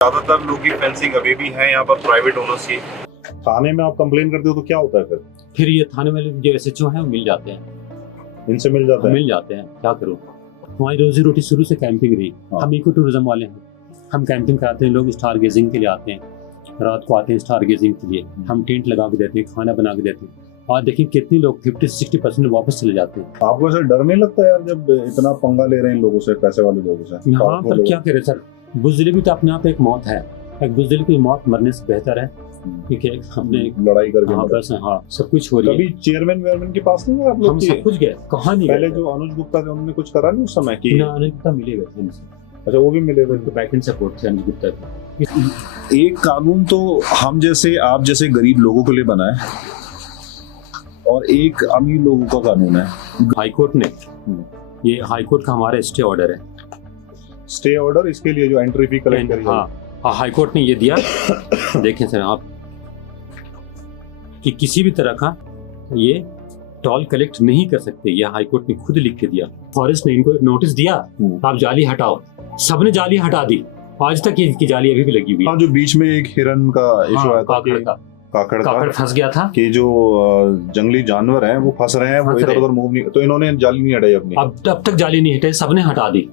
ज्यादातर लोग की फेंसिंग अभी भी है यहाँ पर प्राइवेट ओनर्स की। थाने में आप कंप्लेन करते हो तो क्या होता है फिर ये थाने वाले जो एसएचओ हैं वो मिल जाते हैं, इनसे मिल जाता है? मिल जाते हैं, क्या करूँ। हमारी रोजी रोटी शुरू से कैंपिंग रही। हम इको टूरिज्म वाले हैं, हम कैंपिंग कराते हैं, लोग स्टार गेजिंग के लिए आते हैं, रात को आते हैं स्टार गेजिंग के लिए, हम टेंट लगा के देते हैं, खाना बना के देते हैं। और देखिए कितने लोग 50-60% वापस चले जाते हैं। आपको ऐसा डर नहीं लगता यार जब इतना पंगा ले रहे हैं इन लोगों से, पैसे वाले लोगों से? यहाँ पर क्या करें सर, बुज़दिली भी तो अपने आप एक मौत है। एक बुज़दिली की मौत मरने से बेहतर है ठीक है हमने लड़ाई करके। हाँ बस हाँ सब कुछ हो रही है। कभी चेयरमैन वेयरमैन के पास नहीं गए आप लोग? हम सब कुछ गए, कहाँ नहीं पहले गए। जो अनुज गुप्ता थे उन्होंने कुछ करा नहीं उस समय की? अनुज गुप्ता मिले हुए थे हमसे। अच्छा वो भी मिले हुए उनको बैक एंड सपोर्ट थे अनुज गुप्ता के। एक कानून तो हम जैसे आप जैसे गरीब लोगों के लिए बना है और एक अमीर लोगों का कानून है। हाईकोर्ट ने ये हाईकोर्ट का हमारा स्टे ऑर्डर है। स्टे ऑर्डर इसके लिए जो एंट्री फी कलेक्ट करी? हाँ हाईकोर्ट ने ये दिया देखें सर आप कि किसी भी तरह का ये टोल कलेक्ट नहीं कर सकते, ये हाईकोर्ट ने खुद लिख के दिया। फॉरेस्ट ने इनको नोटिस दिया आप जाली हटाओ, सबने जाली हटा दी, आज तक ये जाली अभी भी लगी हुई है। हाँ जो बीच में एक हिरन का इशू आया था, काकड़ फंस गया था कि जो जंगली जानवर हैं वो फंस रहे हैं, वो इधर उधर मूव नहीं, तो इन्होंने जाली नहीं हटाई अपनी। अब तक जाली नहीं हटाई, सबने हटा दी।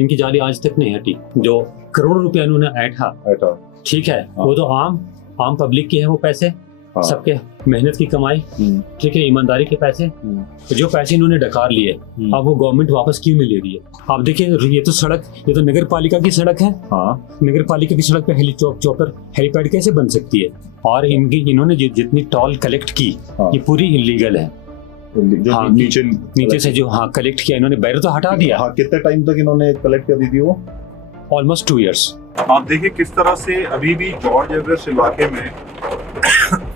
इनकी जाली आज तक नहीं हटी। जो करोड़ों रुपया इन्होंने ऐठा ठीक है वो तो आम पब्लिक के हैं वो पैसे, सबके मेहनत की कमाई ठीक है, ईमानदारी के पैसे, जो पैसे इन्होंने डकार लिए अब वो गवर्नमेंट वापस क्यों नहीं ले रही है। आप देखिए ये तो सड़क, ये तो नगर पालिका की सड़क है। नगर पालिका की सड़क पे चौपर हेलीपैड कैसे बन सकती है। और इन्होंने जितनी टोल कलेक्ट की ये पूरी इलीगल है। जो नीचे से जो कलेक्ट किया इन्होंने, बैरियर तो हटा दिया। कितने टाइम तक इन्होंने कलेक्ट कर दी थी वो? Almost 2 years। आप देखिए किस तरह से अभी भी जॉर्ज एवरेस्ट इलाके में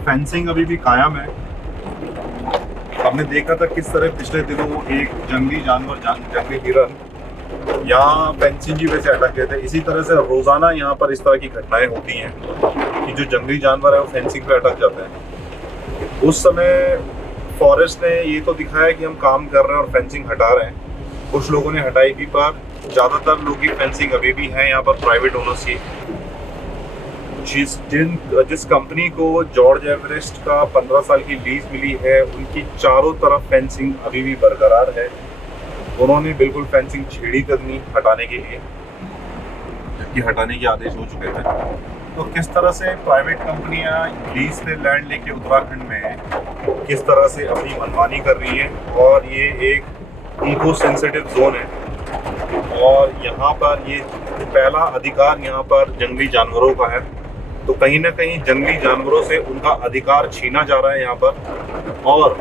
फेंसिंग अभी भी कायम है। हमने देखा था किस तरह पिछले दिनों एक जंगली जानवर जंगली हिरन यहाँ फेंसिंग की वजह से अटक गए थे। इसी तरह से रोजाना यहाँ पर इस तरह की घटनाएं होती हैं कि जो जंगली जानवर है वो फेंसिंग पे अटक जाते हैं। उस समय फॉरेस्ट ने ये तो दिखाया कि हम काम कर रहे हैं और फेंसिंग हटा रहे हैं, कुछ लोगों ने हटाई भी, पर ज्यादातर लोग की फेंसिंग अभी भी है यहाँ पर प्राइवेट ओनर्स की। जिस कंपनी को जॉर्ज एवरेस्ट का 15 साल की लीज मिली है उनकी चारों तरफ फेंसिंग अभी भी बरकरार है। उन्होंने बिल्कुल फेंसिंग छेड़ी तक नहीं हटाने के लिए, जबकि हटाने के आदेश हो चुके थे। तो किस तरह से प्राइवेट कंपनियां लीज पे लैंड लेके उत्तराखंड में किस तरह से अपनी मनमानी कर रही है, और ये एक इको सेंसिटिव जोन है और यहाँ पर ये पहला अधिकार यहाँ पर जंगली जानवरों का है। तो कहीं ना कहीं जंगली जानवरों से उनका अधिकार छीना जा रहा है यहाँ पर, और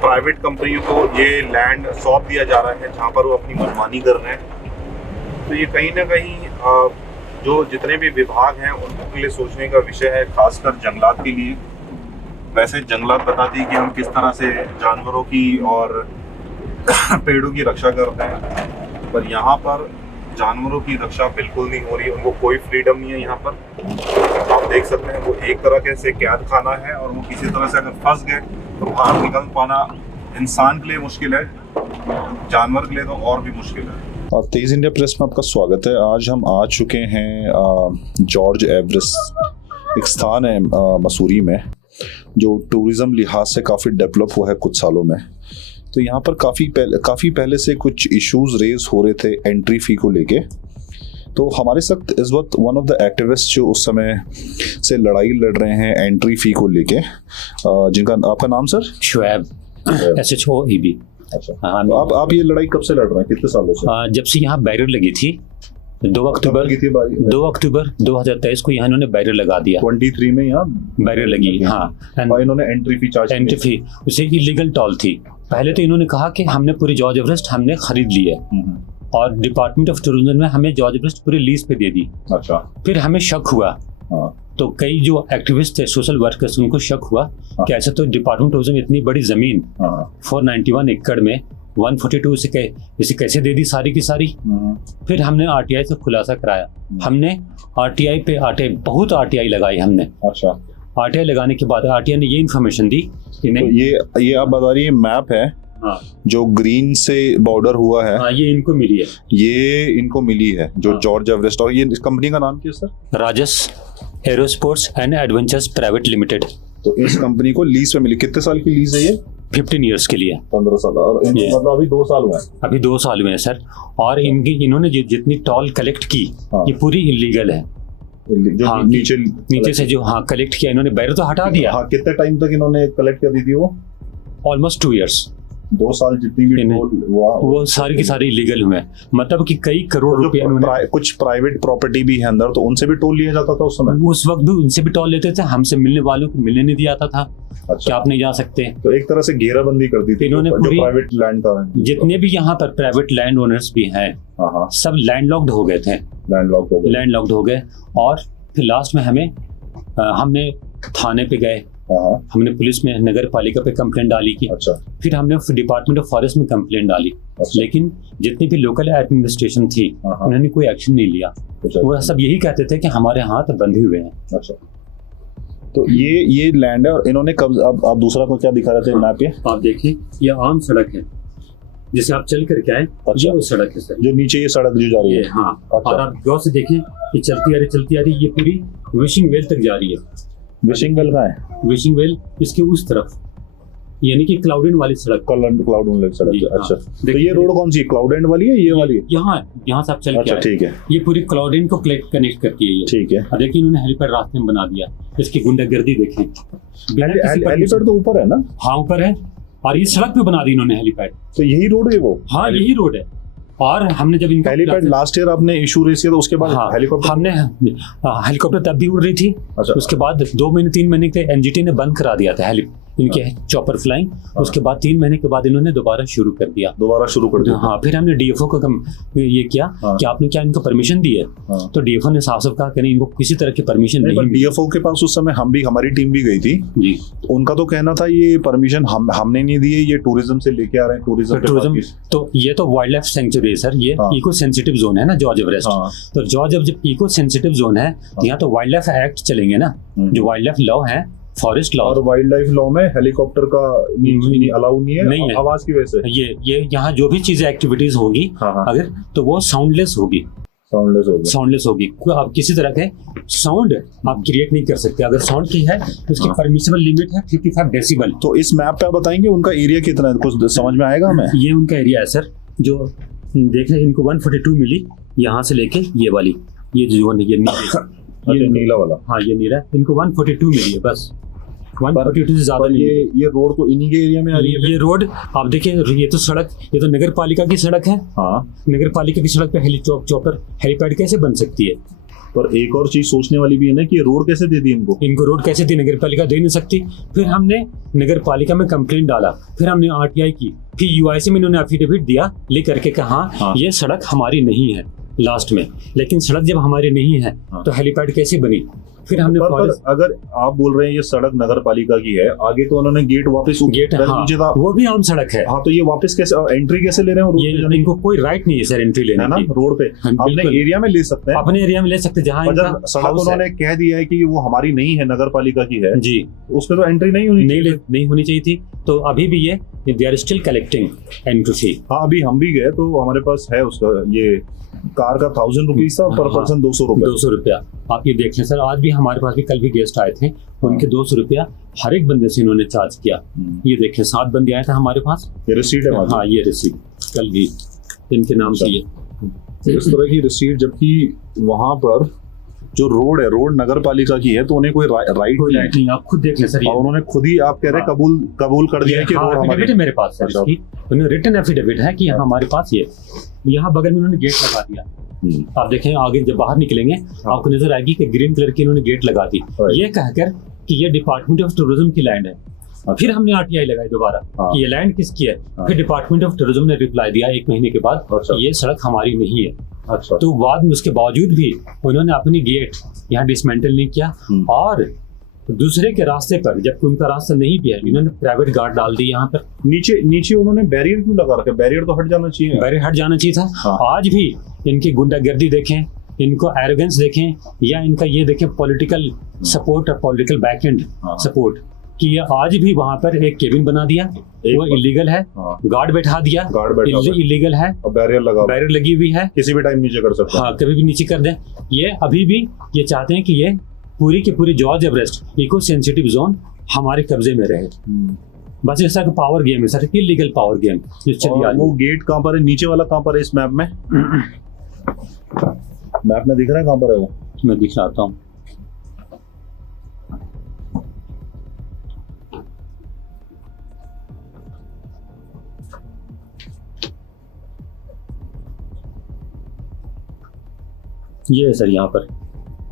प्राइवेट कंपनियों को ये लैंड सौंप दिया जा रहा है जहाँ पर वो अपनी मनमानी कर रहे हैं। तो ये कहीं ना कहीं जो जितने भी विभाग हैं उनके लिए सोचने का विषय है, खासकर जंगलात के लिए। वैसे जंगलात बताती है कि हम किस तरह से जानवरों की और पेड़ों की रक्षा करते हैं, पर यहाँ पर जानवरों की रक्षा बिल्कुल नहीं हो रही है। उनको कोई फ्रीडम नहीं है यहाँ पर। आप देख सकते हैं वो एक तरह के से कैद खाना है और वो किसी तरह से अगर फंस गए तो बाहर निकल पाना इंसान के लिए मुश्किल है, जानवर के लिए तो और भी मुश्किल है। तेज इंडिया प्रेस में आपका स्वागत है। आज हम आ चुके हैं जॉर्ज एवरेस्ट। एक स्थान है मसूरी में जो टूरिज्म लिहाज से काफ़ी डेवलप हुआ है कुछ सालों में। तो यहाँ पर काफ़ी पहले से कुछ इश्यूज रेज हो रहे थे एंट्री फी को लेके। तो हमारे साथ इस वक्त वन ऑफ द एक्टिविस्ट जो उस समय से लड़ाई लड़ रहे हैं एंट्री फी को लेके, जिनका आपका नाम सर? Shoaib SHO EB। अच्छा तो आप ये लड़ाई कब से लड़ रहे हैं, कितने सालों से? जब से यहाँ बैरियर लगी थी 2 अक्टूबर 2023 को यहाँ इन्होंने बैरियर लगा दिया। 23 में यहाँ बैरियर लगी। और इन्होंने entry fee charge, entry fee उसे इलीगल टोल थी। पहले तो इन्होंने कहा कि हमने पूरी जॉर्ज एवरेस्ट हमने खरीद ली है और डिपार्टमेंट ऑफ टूरिज्म ने हमें जॉर्ज एवरेस्ट पूरी लीज पे दे दी। अच्छा फिर हमें शक हुआ, तो कई जो एक्टिविस्ट थे सोशल वर्कर्स उनको शक हुआ कि ऐसे तो डिपार्टमेंट टूरिज्म इतनी बड़ी जमीन 491 एकड़ में 142 इसे कैसे दे दी सारी की सारी। फिर हमने RTI से खुलासा कराया। हमने RTI पे बहुत RTI लगाई हमने। अच्छा RTI लगाने के बाद RTI ने ये इन्फॉर्मेशन दी कि नहीं। तो ये आप बता रही है मैप है हाँ जो ग्रीन से बॉर्डर हुआ है, हाँ, ये इनको मिली है, ये इनको मिली है जो हाँ। George Everest. और ये इस कंपनी का नाम क्या है sir? Rajas aerosports and Adventures Private limited. तो इस कंपनी को लीज पे मिली। कितने साल की लीज है ये? 15 ईयर्स के लिए। 15 साल। और ये। मतलब अभी 2 साल हुए हैं। अभी 2 साल हुए हैं सर। और इन्होंने जितनी टॉल कलेक्ट की, हाँ। ये पूरी इलीगल है। जो हाँ, नीचे से जो हाँ कलेक्ट किया इन्होंने, बैरियर तो हटा दिया। हाँ, कितने टाइम तक इन्होंने कलेक्ट कर दी थी वो? Almost 2 years. 2 साल जितनी भी इन्हें- टोल हुआ वो सारी की सारी इलीगल हुए, मतलब कि कई करोड़ रुपए इन्होंने। कुछ प्राइवेट प्रॉपर्टी भी है अंदर, तो उनसे भी टोल लिया जाता था उस समय। उस वक्त भी उनसे भी टॉल लेते थे, हमसे मिलने वालों को मिलने नहीं दिया जाता था कि अच्छा, आप नहीं जा सकते। तो एक तरह से घेराबंदी कर दी थी इन्होंने जो पूरी- प्राइवेट लैंड था। जितने भी यहाँ पर प्राइवेट लैंड ओनर्स भी हैं, हाँ हाँ, सब लैंडलॉक्ड हो गए थे, लैंडलॉक हो गए। लैंडलॉक्ड हो गए। और फिर लास्ट में हमने थाने पे गए, हाँ हाँ, हमने पुलिस में, नगर पालिका पे कंप्लेंट डाली की, अच्छा फिर हमने डिपार्टमेंट ऑफ फॉरेस्ट में कंप्लेंट डाली, अच्छा। लेकिन जितनी भी लोकल एडमिनिस्ट्रेशन थी हाँ हाँ, उन्होंने कोई एक्शन नहीं लिया। अच्छा वो सब यही कहते थे कि हमारे हाथ बंधे हुए हैं। अच्छा। तो ये लैंड है। और इन्होंने कब, अब आप दूसरा को क्या दिखा रहे थे मैप पे? आप देखिए, ये आम सड़क है जिसे आप चल करके आए, अच्छा। ये वो सड़क है सर। जो नीचे ये सड़क जो जा रही ये है, हाँ, अच्छा। और आप गौर से देखें, ये चलती आ रही, ये पूरी विशिंग वेल तक जा रही है। विशिंग वेल का है, विशिंग वेल इसके उस तरफ, यानी कि क्लाउड एंड वाली सड़क। क्लाउड एंड सड़क जी, है। हाँ। अच्छा, तो देखिए- ये रोड कौन सी, क्लाउड एंड वाली है, ये वाली? यहाँ से आप चल के अच्छा आए, ठीक है, ये पूरी क्लाउड एंड को कनेक्ट करती है ये। ठीक है। और देखिए इन्होंने हेलीपैड रास्ते में बना दिया, इसकी गुंडागर्दी देखें। बिना किसी हेलीपैड permission- तो ऊपर है ना? हाँ ऊपर है, और ये सड़क पे बना दी इन्होंने हेलीपैड। तो यही रोड है वो? हाँ यही रोड है। और हमने जब इनका हेलीपैड लास्ट ईयर आपने इशू रेस किया, तो उसके बाद हाँ, हेलीकॉप्टर हमने हेलीकॉप्टर तब भी उड़ रही थी। अच्छा। उसके बाद 2 महीने 3 महीने के एनजीटी ने बंद करा दिया था इनके चॉपर फ्लाइंग। उसके बाद 3 महीने के बाद इन्होंने दोबारा शुरू कर दिया। दोबारा शुरू कर दिया। हाँ, फिर हमने डीएफओ को ये किया हाँ। कि आपने क्या इनको परमिशन दी है? हाँ। तो डीएफओ ने साफ साफ कहा कि नहीं, इनको किसी तरह की परमिशन नहीं मिली। डीएफओ के पास उस समय हमारी टीम भी गई थी। जी, उनका तो कहना था ये परमिशन हमने नहीं दी है, ये टूरिज्म से लेके आ रहे हैं, टूरिज्म। तो ये तो वाइल्ड लाइफ सेंचुरी है सर, ये हाँ। इको सेंसिटिव जोन है ना जॉर्ज एवरेस्ट। हाँ। तो जब इको सेंसिटिव जोन है, तो यहाँ तो वाइल्ड लाइफ एक्ट चलेंगे ना, जो वाइल्ड लाइफ लॉ है, फॉरेस्ट लॉ। और वाइल्ड लाइफ लॉ में हेलीकॉप्टर का अलाउ नहीं है आवाज की वजह से। ये यहाँ जो भी चीजें एक्टिविटीज होगी, हाँ हाँ, अगर तो वो साउंडलेस होगी, साउंडलेस हो गया। साउंडलेस होगी। आप किसी तरह के साउंड आप क्रिएट नहीं कर सकते। अगर साउंड की है तो उसकी हाँ। परमिसिबल लिमिट है 55 डेसिबल। तो इस मैप पे आप बताएंगे उनका एरिया कितना है, कुछ समझ में आएगा हमें? ये उनका एरिया है सर, जो देख रहे हैं, इनको 142 मिली यहाँ से लेके ये वाली, ये जो ये नीला वाला। हाँ ये नीला, इनको 142 मिली है बस, 142 से ज्यादा पर नहीं मिली। ये रोड तो इन्हीं के एरिया में आ रही है। ये रोड आप देखिए, ये तो सड़क, ये तो नगर पालिका की सड़क है। हाँ, नगर पालिका की सड़क पे चॉपर हेलीपैड कैसे बन सकती है? पर एक और चीज सोचने वाली भी है ना कि ये रोड कैसे दे दी इनको रोड कैसे दी? नगर पालिका दे नहीं सकती। फिर हमने नगर पालिका में कंप्लेंट डाला, फिर हमने आरटीआई की, फिर यूआईसी में इन्होंने एफिडेविट दिया, लिख करके कहा हाँ। ये सड़क हमारी नहीं है लास्ट में। लेकिन सड़क जब हमारी नहीं है हाँ। तो हेलीपैड कैसे बनी? फिर हमने पर अगर आप बोल रहे हैं ये सड़क नगर पालिका की है, आगे तो उन्होंने गेट वापस गेट, हाँ, नीचे था, वो भी आम सड़क है। हाँ, तो ये वापस कैसे एंट्री कैसे ले रहे हैं? ये इनको कोई राइट नहीं है सर एंट्री है लेने ना, की। रोड पे हाँ, अपने बिल्कुल। एरिया में ले सकते हैं। अपने एरिया में ले सकते जहाँ पर इनका जब सड़क हाउस है। उन्होंने कह दिया है कि वो हमारी नहीं है, नगर पालिका की है, जी, उस पे तो एंट्री नहीं होनी चाहिए। नहीं होनी चाहिए थी। तो अभी भी ये they are still collecting entry. हाँ, अभी हम भी गए तो हमारे पास है उसका, ये कार का 1000 रुपीज था, पर हाँ। पर्सन 200 रुपए। 200 रुपया। आप ये देख लें सर, आज भी हमारे पास भी, कल भी गेस्ट आए थे, उनके 200 रुपया हर एक बंदे से इन्होंने चार्ज किया। ये देखें, 7 बंदे आए थे हमारे पास। ये रिसीट है हमारी। हाँ ये रिसीट कल भी इनके नाम से ये। इस तरह की रिसीट, जबकि वहां पर जो रोड है, रोड नगर पालिका की है, तो उन्हें कोई राइट नहीं है। नहीं, आप खुद देख लें सर। और उन्होंने खुद ही, आप कह रहे हैं, कबूल कर दिया है कि रोड हमारी। एफिडेविट है मेरे पास सर अच्छा। इसकी, उन्होंने रिटन एफिडेविट है कि हमारे पास ये। यहाँ बगल में उन्होंने गेट लगा दिया। आप देखें, आगे जब बाहर निकलेंगे आपको नजर आएगी कि ग्रीन कलर की इन्होंने गेट लगा दी, ये कहकर कि ये डिपार्टमेंट ऑफ टूरिज्म की लैंड है। फिर हमने आरटीआई लगाई दोबारा कि ये लैंड किसकी है। फिर डिपार्टमेंट ऑफ टूरिज्म ने रिप्लाई दिया 1 महीने के बाद, ये सड़क हमारी नहीं है। अच्छा, तो बाद में उसके बावजूद भी उन्होंने अपनी गेट यहाँ डिसमेंटल नहीं किया, और दूसरे के रास्ते पर, जबकि उनका रास्ता नहीं भी है, इन्होंने प्राइवेट गार्ड डाल दी यहाँ पर। नीचे उन्होंने बैरियर क्यों लगा रखा? बैरियर तो हट जाना चाहिए। बैरियर हट जाना चाहिए था। हाँ। आज भी इनकी गुंडागर्दी देखें, इनको एरोगेंस देखें, या इनका ये देखें पॉलिटिकल सपोर्ट और पॉलिटिकल बैकएंड हाँ। सपोर्ट। कि ये आज भी वहां पर एक केबिन बना दिया, वो इलीगल है। हाँ। गार्ड बैठा दिया, गार्ड बैठा हुआ है। इलीगल है। और बैरियर लगा हुआ है। बैरियर लगी हुई है, किसी भी टाइम नीचे कर सकते हैं। हाँ कभी भी नीचे कर दें। ये अभी भी ये चाहते हैं कि ये पूरी की पूरी George Everest eco sensitive zone हमारे कब्जे में रहे। बस ऐसा कि पावर गेम है सर, इलीगल पावर गेम। और वो गेट कहाँ पर है, नीचे वाला कहाँ पर है इस मैप में? मैप में दिख रहा है कहाँ पर है वो? मैं दिखाता हूँ। ये है सर यहाँ पर।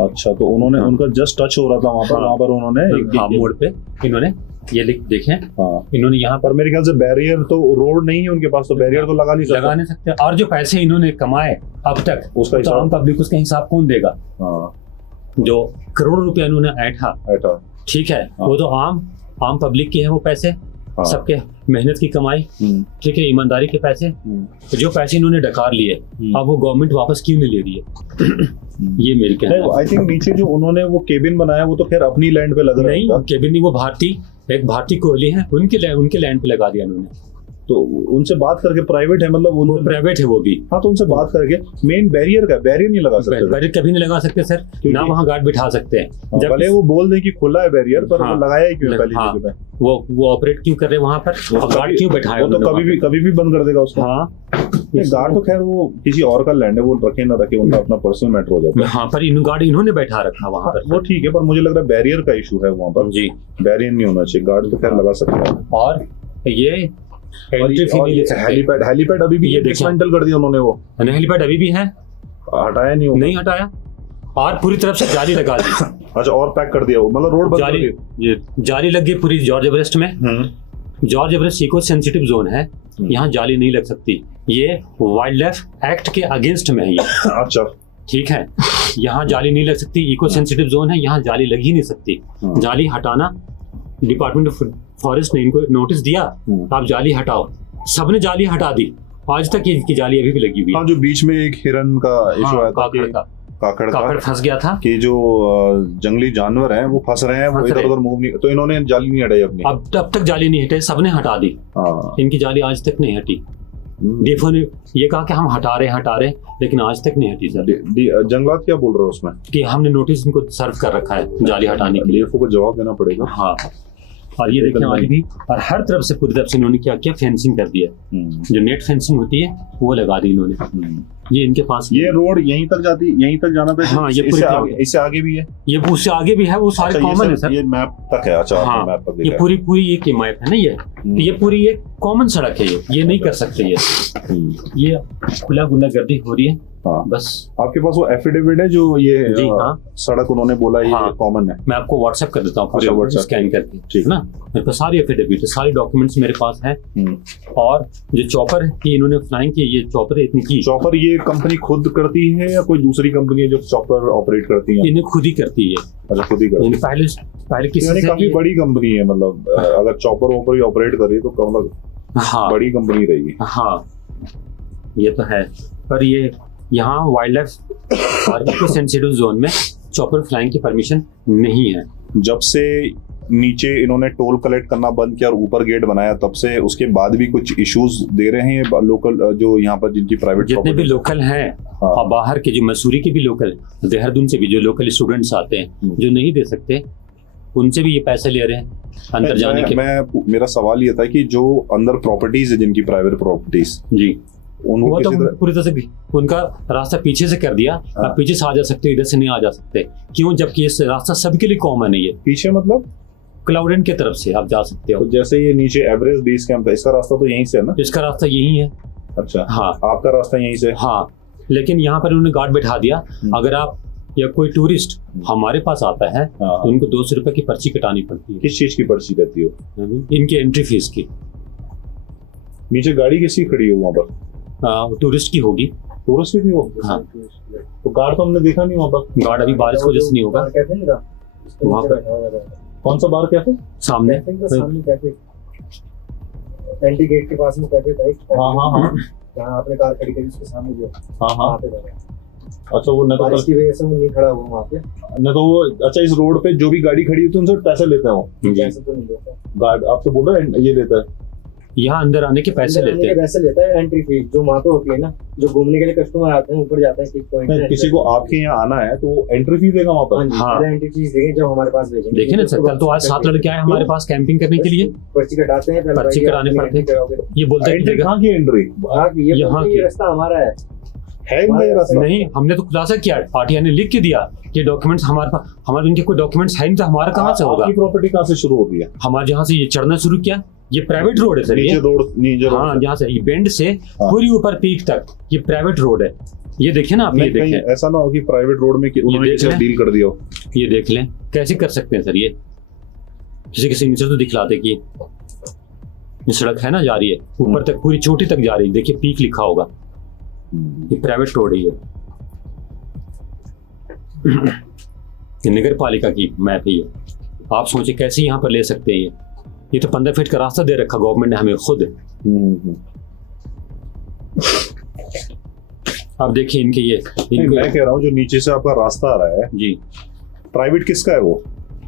अच्छा, तो उन्होंने उनका जस्ट टच हो रहा था वहाँ पर। हाँ। वहाँ पर उन्होंने हाँ मोड़ पे इन्होंने ये देखें, हाँ। इन्होंने यहाँ पर मेरे ख्याल से बैरियर तो रोड नहीं है उनके पास, तो बैरियर तो लगा नहीं लगा नहीं सकते। और जो पैसे इन्होंने कमाए अब तक उसका तो आम पब्लिक उसका हिसाब कौन देगा? हाँ। जो करोड़ों रुपया इन्होंने ऐठा, ठीक है, वो तो आम पब्लिक की है वो पैसे, हाँ। सबके मेहनत की कमाई, ठीक है, ईमानदारी के पैसे। तो जो पैसे इन्होंने डकार लिए अब वो गवर्नमेंट वापस क्यों नहीं ले रही है? ये मेरी कहना है। आई थिंक नीचे जो उन्होंने वो केबिन बनाया वो तो खैर अपनी लैंड पे लग रहा है। नहीं केबिन नहीं, वो एक भारतीय कोहली है, उनके लैंड पे लगा दिया उन्होंने। तो उनसे बात करके, प्राइवेट है मतलब वो प्राइवेट है वो भी। हाँ, तो उनसे बात करके मेन बैरियर नहीं लगा सकते। बैरियर कभी नहीं लगा सकते सर, ना वहाँ गार्ड बिठा सकते हैं। जब भले वो बोल दें कि खुला है बैरियर, पर हाँ, वो लगाया ही क्यों है पहली हाँ, जगह पे? वो ऑपरेट क्यों कर रहे हैं वहाँ पर, और गार्ड क्यों बैठाया? वो तो कभी भी बंद कर देगा उसको। हाँ, गार्ड तो खैर वो किसी और का लैंड है, वो रखे ना रखे उनका अपना पर्सनल मैटर हो जाता है। हाँ, पर गार्ड इन्होंने बैठा रखा वहाँ पर। वो ठीक है, पर मुझे लग रहा है बैरियर का इशू है वहाँ पर। जी, बैरियर नहीं होना चाहिए, गार्ड तो खैर लगा सकता है। और ये हेलीपैड अभी भी ये डिसमेंटल कर दिया उन्होंने। वो हेलीपैड अभी भी है, हटाया नहीं हटाया, और पूरी तरफ से जाली लगा दी। अच्छा, और पैक कर दिया वो, मतलब रोड बंद कर ये जाली लग गई पूरी जॉर्ज एवरेस्ट में। George Everest eco sensitive zone है, यहाँ जाली नहीं लग सकती। ये वाइल्ड लाइफ एक्ट के अगेंस्ट में है ये। अच्छा, ठीक है, यहाँ जाली नहीं लग सकती, इको सेंसिटिव जोन है, यहाँ जाली लग ही नहीं सकती। जाली हटाना, डिपार्टमेंट ऑफ फॉरेस्ट ने इनको नोटिस दिया, आप जाली हटाओ। सबने जाली हटा दी, आज तक ये जाली अभी भी लगी हुई है। हाँ, जो बीच में एक हिरन का इशू आया था, काकड़ फंस गया था कि जो जंगली जानवर हैं वो फंस रहे हैं, वो इधर उधर मूव नहीं, तो इन्होंने जाली नहीं हटाई अपनी। अब तक जाली नहीं हटाई, सबने हटा दी। इनकी जाली आज तक नहीं हटी। डीएफओ ने ये कहा कि हम हटा रहे, लेकिन आज तक नहीं हटी सर। जंगलात क्या बोल रहे हो उसमें? कि हमने नोटिस इनको सर्व कर रखा है जाली हटाने के लिए। डीएफओ को जवाब देना पड़ेगा। हाँ, और ये देखें आज भी, और हर तरफ से पूरी तरफ से इन्होंने क्या फेंसिंग कर दिया। जो नेट फेंसिंग होती है वो लगा दी इन्होंने। ये इनके पास ये रोड यहीं तक जाना था। हाँ, ये इससे आगे भी है, ये उससे आगे भी है, वो सारे कॉमन है सर। ये मैप तक है। अच्छा, हाँ, मैप तक ये पूरी एक मैप है ना ये। तो ये पूरी एक कॉमन सड़क है, ये नहीं कर सकते। ये खुला गुंडागर्दी हो रही है। हाँ, बस आपके पास वो एफिडेविट है जो ये हाँ, सड़क उन्होंने बोला ये हाँ, कॉमन है? मैं आपको व्हाट्सएप कर देता हूँ पूरे स्कैन करके, ठीक ना। मेरे पास सारी एफिडेविट है, सारे डॉक्यूमेंट्स मेरे पास हैं। और जो चॉपर है इन्होंने फ्लाइंग की, ये चॉपर इतनी की। चॉपर ये कंपनी खुद करती है या कोई दूसरी कंपनी है जो चॉपर ऑपरेट करती है? इन्हें खुद ही करती है। अच्छा, खुद ही करती है। पहले किसी से काफी बड़ी कंपनी है, मतलब अगर चॉपर ऊपर ही ऑपरेट कर रही है तो मतलब हाँ, बड़ी कंपनी रहेगी। हाँ, ये तो है। पर ये यहाँ वाइल्ड लाइफ और इको सेंसिटिव जोन में चॉपर फ्लाइंग की परमिशन नहीं है। जब से नीचे इन्होंने टोल कलेक्ट करना बंद किया और ऊपर गेट बनाया, तब से उसके बाद भी कुछ इश्यूज दे रहे हैं लोकल, जो यहाँ पर जिनकी प्राइवेट जितने भी लोकल हैं। हाँ, और बाहर के जो मसूरी के भी लोकल, देहरादून से भी जो लोकल स्टूडेंट्स आते हैं जो नहीं दे सकते, उनसे भी ये पैसे ले रहे हैं अंदर जाने के। मेरा सवाल ये था कि जो अंदर प्रॉपर्टीज है, जिनकी प्राइवेट प्रॉपर्टीज, जी, वो तो पूरी तरह से उनका रास्ता पीछे से कर दिया। आप पीछे से आ जा सकते हो, इधर से नहीं आ जा सकते। क्यों? जबकि ये रास्ता सबके लिए कॉमन है। ये पीछे मतलब क्लाउडेन की तरफ से आप जा सकते हो। तो जैसे ये नीचे एवरेस्ट बेस कैंप है, इसका रास्ता तो यहीं से है ना? इसका रास्ता यही है। अच्छा, हाँ, आपका रास्ता यहीं से? हाँ, लेकिन यहाँ पर उन्होंने गार्ड बैठा दिया। अगर आप या कोई टूरिस्ट हमारे पास आता है तो उनको 200 रुपए की पर्ची कटानी पड़ती है। किस चीज की पर्ची रहती हो? इनकी एंट्री फीस की। नीचे गाड़ी किसकी खड़ी है वहाँ पर? टूरिस्ट की होगी। टूरिस्ट की हो? हाँ, तो गार्ड तो हमने देखा नहीं वहाँ पर। गार्ड अभी बारिश की वजह से नहीं होगा वहाँ पर। कौन सा बार कैफे? सामने कैफे, एंटी गेट के पास में कैफे था। हाँ, जहाँ आपने कार खड़ी करी उसके सामने जो। हाँ, अच्छा वो न तो बारिश की वजह से वो नहीं खड़ा हुआ वहाँ पे। न तो वो अच्छा इस रोड पे जो भी गाड़ी खड़ी होती है उनसे पैसे लेते हैं वो पैसे तो नहीं देता, गार्ड आप तो बोल रहे हैं ये लेता है यहाँ अंदर आने के पैसे अंदर आने लेते के हैं। पैसे लेता है, एंट्री फी जो वहाँ पे होती है ना, जो घूमने के लिए कस्टमर आते हैं ऊपर जाते हैं पिक पॉइंट नहीं, किसी को आपके यहाँ आना है तो वो एंट्री फी देगा वहाँ पर हाँ। एंट्री फीस देंगे जब हमारे पास भेजेंगे। देखिए ना सर, कल तो आज 7 लड़के आए हमारे पास कैंपिंग करने के लिए, पर्ची कटाते हैं, पहले पर्ची भाई कराने अपनी पड़ते हैं। एंट्री कराओगे। ये बोलते हैं एंट्री कि कहाँ की एंट्री हाँ कि ये यहाँ बोलते हैं, की। ये रास्ता हमारा है। है इनका ये रास्ता नहीं, हमने तो खुलासा किया, आरटीआई ने लिख के दिया ये डॉक्यूमेंट्स हमारे पास, हमारे उनके कोई डॉक्यूमेंट्स है नहीं तो हमारा कहाँ से होगा। आपकी प्रॉपर्टी कहाँ से शुरू होती है हमारे जहाँ से ये चढ़ना शुरू किया, ये प्राइवेट रोड है सर, नीचे ये रोड हाँ, जहाँ से ये बेंड से हाँ। पूरी ऊपर पीक तक ये प्राइवेट रोड है। ये देखिए ना आप, ये नहीं कहीं देखें, ऐसा ना हो कि प्राइवेट रोड में कि उन्होंने देख किसी लें। डील कर दिया हो ये देख लें कैसे कर सकते हैं सर। ये किसी किसी नीचे तो दिखलाते कि ये सड़क है ना जा रही है ऊपर तक, पूरी चोटी तक जा रही है, देखिए पीक लिखा होगा, ये प्राइवेट रोड है ये नगर पालिका की मैप है ये। आप सोचिए कैसे यहाँ पर ले सकते हैं ये तो 15 फीट का रास्ता दे रखा गवर्नमेंट ने हमें खुद। आप देखिए इनके ये नहीं, मैं कह रहा हूँ जो नीचे से आपका रास्ता आ रहा है जी, प्राइवेट किसका है वो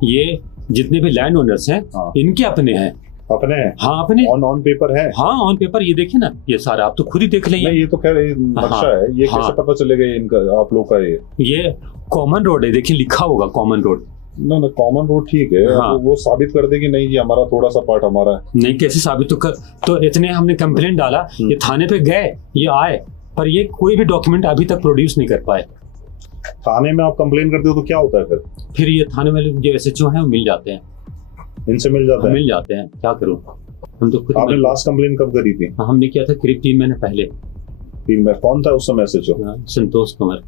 ये जितने भी लैंड ओनर्स हैं हाँ। इनके अपने हैं। अपने हैं हाँ अपने, ऑन पेपर है हाँ ऑन पेपर, ये देखिए ना, ये सारा आप तो खुद ही देख लें। नहीं ये तो खैर ये नक्शा है ये हाँ। कैसे पता चलेगा ये इनका आप लोग का ये कॉमन रोड है, देखिए लिखा होगा कॉमन रोड। ना कॉमन रोड ठीक है हाँ। वो साबित कर दे कि नहीं ये हमारा थोड़ा सा पार्ट हमारा है नहीं कैसे साबित तो इतने हमने कंप्लेंट डाला, ये थाने पे गए, ये आए, पर ये कोई भी डॉक्यूमेंट अभी तक प्रोड्यूस नहीं कर पाए। थाने में आप कंप्लेन करते हो तो क्या होता है फिर ये थाने वाले जो एसएचओ हैं वो मिल जाते हैं, इनसे मिल जाता है मिल जाते हैं, क्या करूं हम तो खुद। आपने लास्ट कंप्लेन कब करी थी हमने किया था करीब 3 महीने पहले। 3 में कौन था उस समय से जो संतोष कुमार,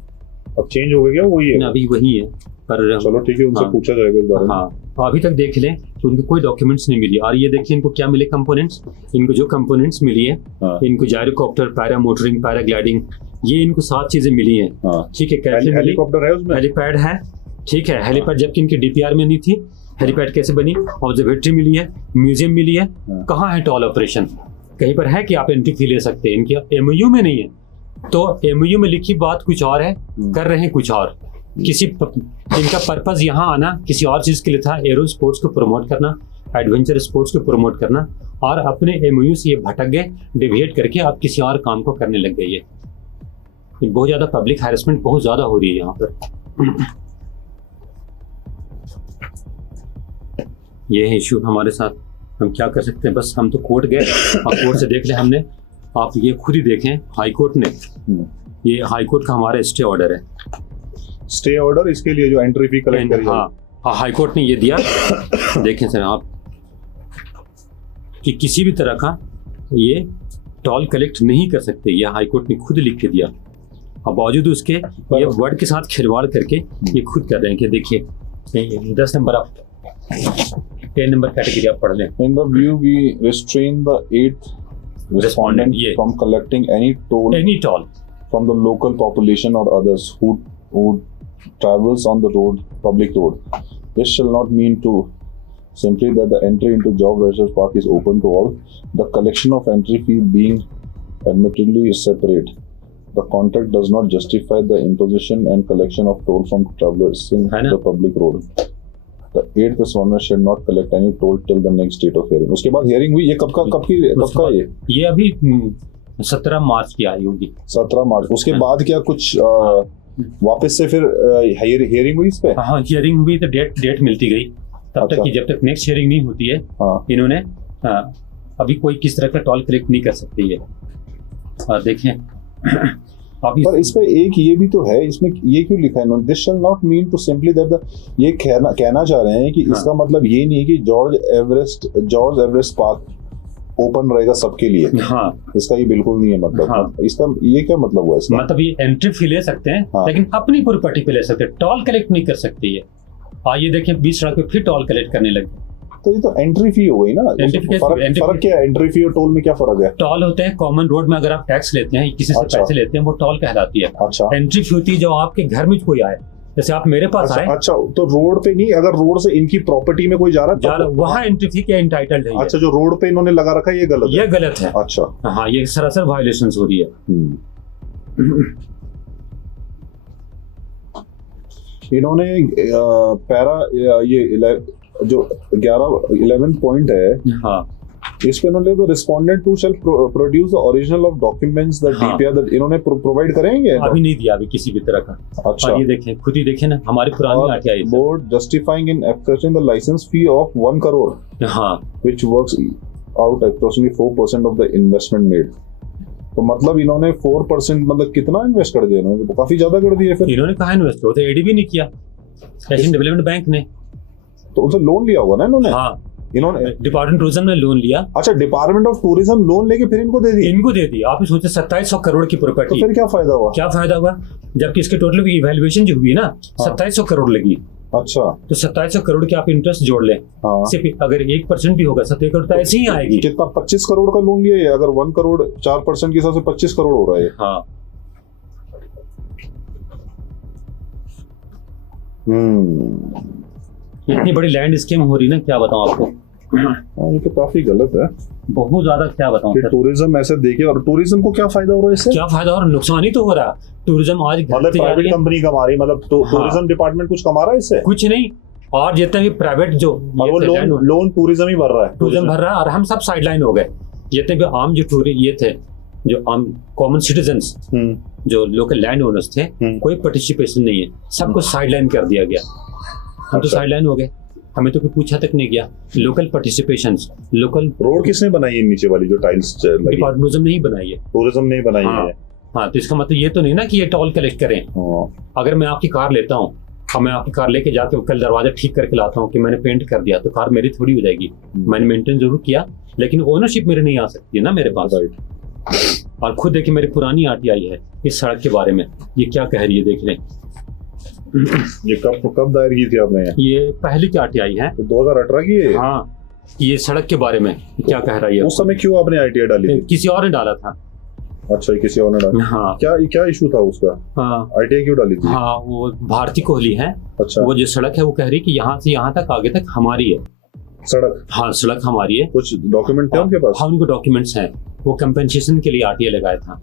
अब चेंज हो गया वही है अभी वही है, पर चलो ठीक है उनसे हाँ। पूछा जाएगा इस बारे में हाँ तो अभी तक देख लें तो उनको कोई डॉक्यूमेंट्स नहीं मिली। और ये देखिए इनको क्या मिले कंपोनेंट्स, इनको जो कंपोनेंट्स मिली है हाँ। इनको जायरोकॉप्टर, पैरा मोटरिंग, पैराग्लाइडिंग, ये इनको 7 चीजें मिली हैं। हाँ। ठीक है, कैसे मिली? हेलीकॉप्टर है उसमें हेलीपैड है, ठीक है, हेलीपैड जबकि इनकी डीपीआर में नहीं थी, हेलीपैड कैसे बनी? ऑब्जर्वेटरी मिली है, म्यूजियम मिली है। हाँ। कहाँ है टॉल ऑपरेशन? कहीं पर है कि आप एंट्री फी ले सकते हैं? इनकी एमओयू में नहीं है, तो एमओयू में लिखी बात कुछ और है, कर रहे हैं कुछ और। इनका पर्पस यहाँ आना किसी और चीज के लिए था, एरो स्पोर्ट्स को प्रमोट करना, एडवेंचर स्पोर्ट्स को प्रमोट करना, और अपने एमओयू से ये भटक गए, डिविएट करके आप किसी और काम को करने लग गए। ये बहुत ज्यादा पब्लिक हैरेसमेंट बहुत ज्यादा हो रही है यहाँ पर। ये है इशू हमारे साथ, हम क्या कर सकते हैं? बस हम तो कोर्ट गए और कोर्ट से देख ले हमने, आप ये खुद ही देखें, हाई कोर्ट ने, ये हाई कोर्ट का हमारा स्टे ऑर्डर है, स्टे ऑर्डर इसके लिए जो एंट्री फी कलेक्ट करी हाँ हाई कोर्ट ने ये दिया। देखें सर आप कि किसी भी तरह का ये टॉल कलेक्ट नहीं कर सकते, ये हाई कोर्ट ने खुद लिख के दिया। और बावजूद उसके ये वर्ड के साथ खिलवाड़ करके ये खुद कर रहे हैं कि देखिए 10 नंबर आप 10 नंबर कैटेगरी आप पढ़ लें। In the view, we restrain the 8th respondent yeah. from collecting any toll any toll from the local population or others who travels on the road, public road. This shall not mean to simply that the entry into Job Research Park is open to all. The collection of entry fee being admittedly separate. The contract does not justify the imposition and collection of toll from travelers in the public road. The 8th respondent shall not collect any toll till the next date of hearing. उसके बाद hearing हुई, ये कब का ये अभी 17 मार्च की आई होगी। 17 मार्च। उसके बाद क्या कुछ वापस से फिर हियरिंग हुई इस पे? हाँ हियरिंग हुई तो डेट मिलती गई तब तक कि जब तक नेक्स्ट हियरिंग नहीं होती है इन्होंने अभी कोई किस तरह का टॉल कलेक्ट नहीं कर सकती है। और देखें अभी पर इस पे एक ये भी तो है, इसमें ये क्यों लिखा है इन्होंने, this shall not mean to simply that the, ये कहना चाह रहे हैं कि इसका मतलब ये नहीं है कि जॉर्ज एवरेस्ट पार्क ओपन रहेगा सबके लिए। हाँ इसका ये बिल्कुल नहीं है मतलब। हाँ। इसका ये क्या मतलब हुआ इसका? मतलब ये एंट्री फी ले सकते हैं हाँ। लेकिन अपनी प्रॉपर्टी पे ले सकते हैं, टॉल कलेक्ट नहीं कर सकती है। ये देखिए 20 सड़क पे फिर टॉल कलेक्ट करने लगे। तो ये तो एंट्री फी हो गई ना। फर्क क्या है एंट्री फी और टोल में? क्या फर्क है? टॉल होते हैं कॉमन रोड में अगर आप टैक्स लेते हैं, किसी से पैसे लेते हैं, वो टॉल कहलाती है। अच्छा। एंट्री फी होती है जब आपके घर में कोई आए, जैसे आप मेरे पास आए। अच्छा तो रोड पे नहीं, अगर रोड से इनकी प्रॉपर्टी में कोई जा रहा है वहाँ एंट्री फी के इंटाइटल्ड है। अच्छा जो रोड पे इन्होंने लगा रखा है ये गलत है? ये गलत है। अच्छा हाँ ये सरासर वायलेशन हो रही है। इन्होंने पैरा जो 11 पॉइंट है, हाँ इस पे इन्होंने तो respondent to shell produce the original of documents that हाँ। डीपीआर दैट इन्होंने प्रोवाइड करेंगे। अभी नहीं दिया अभी किसी भी तरह का। अच्छा, और ये देखें, खुद ही देखें ना, हमारी पुरानी RTI. Board justifying in accepting the license fee of 1 crore हाँ which works out approximately 4% of the investment made. तो मतलब इन्होंने 4% मतलब कितना इन्वेस्ट कर दिया इन्होंने? तो काफी ज्यादा कर दिया। फिर इन्होंने कहा इन्वेस्ट हो, तो एडीबी नहीं किया, एशियन डेवलपमेंट बैंक ने। तो उनसे लोन लिया होगा ना इन्होंने? हाँ, इन्होंने डिपार्टमेंट टूरिज्म ने लोन लिया। अच्छा, डिपार्टमेंट ऑफ टूरिज्म लोन लेके फिर इनको दे दिया? इनको दे दिया। आप सोचे 2700 करोड़ की तो प्रॉपर्टी, फिर क्या फायदा हुआ? क्या फायदा हुआ? जबकि इसके टोटल इवैल्यूएशन जो हुई ना 2700 करोड़ लगी। अच्छा, तो 2700 करोड़ के आप इंटरेस्ट जोड़ लें, हाँ। सिर्फ अगर 1% भी होगा 70 करोड़ तो ऐसे ही आएगी। कितना? 25 करोड़ का लोन लिया है। अगर 1 करोड़ 4% के हिसाब से 25 करोड़ हो रहा है। हाँ, इतनी बड़ी लैंड स्कीम हो रही ना, क्या बताऊं आपको। ये तो काफी गलत है। बहुत ज्यादा, क्या बताऊं कि सर। टूरिज्म ऐसे देखे, और टूरिज्म को क्या फायदा हो रहा है इससे? क्या फायदा और नुकसान ही तो हो रहा है। टूरिज्म आज मतलब घटती जा रही प्राइवेट है। कंपनी कमा रही है, मतलब तो हाँ। टूरिज्म डिपार्टमेंट कुछ कमा रहा है इससे? कुछ नहीं, और जितने भी प्राइवेट जो और वो लोन टूरिज्म ही भर रहा है। टूरिज्म भर रहा है, और हम सब साइडलाइन हो गए। जितने भी आम जो ये थे, जो आम कॉमन सिटीजन्स, जो लोकल लैंड ओनर्स थे, कोई पार्टिसिपेशन नहीं है, सबको साइडलाइन कर दिया गया। हम तो अच्छा। साइडलाइन हो गए, हमें तो कोई पूछा तक नहीं गया। लोकल पार्टिसिपेशन, लोकल रोड किसने बनाई है नीचे वाली जो टाइल्स लगी? डिपार्टमेंट नहीं बनाई है। टूरिज्म नहीं बनाई हाँ। है। हाँ, तो इसका मतलब ये तो नहीं ना कि ये टोल कलेक्ट करें। हाँ। अगर मैं आपकी कार लेता हूँ और मैं आपकी कार लेके जाके कल दरवाजा ठीक करके लाता हूँ कि मैंने पेंट कर दिया, तो कार मेरी थोड़ी हो जाएगी। मैंने मेंटेन जरूर किया, लेकिन ओनरशिप मेरी नहीं आ सकती है ना मेरे पास। और खुद देखिए, मेरी पुरानी आरटीआई है इस सड़क के बारे में, ये क्या कह रही है देख लें। ये कब दायर की थी आपने? ये पहली की आरटीआई है, 2018 की है। हाँ। ये सड़क के बारे में क्या कह रही है। उस समय क्यों आपने आईटीआई डाली थी? किसी और ने डाला था। अच्छा, किसी और ने डाला। हाँ क्या इशू था उसका? हाँ आईटीआई क्यों डाली थी? हाँ, वो भारती कोहली है। अच्छा, वो जो सड़क है वो कह रही कि यहाँ से यहाँ तक आगे तक हमारी है सड़क। हाँ, सड़क हमारी है। कुछ डॉक्यूमेंट थे उनके पास? हाँ, उनको डॉक्यूमेंट्स हैं। वो कंपेंसेशन के लिए आरटीआई लगाया था।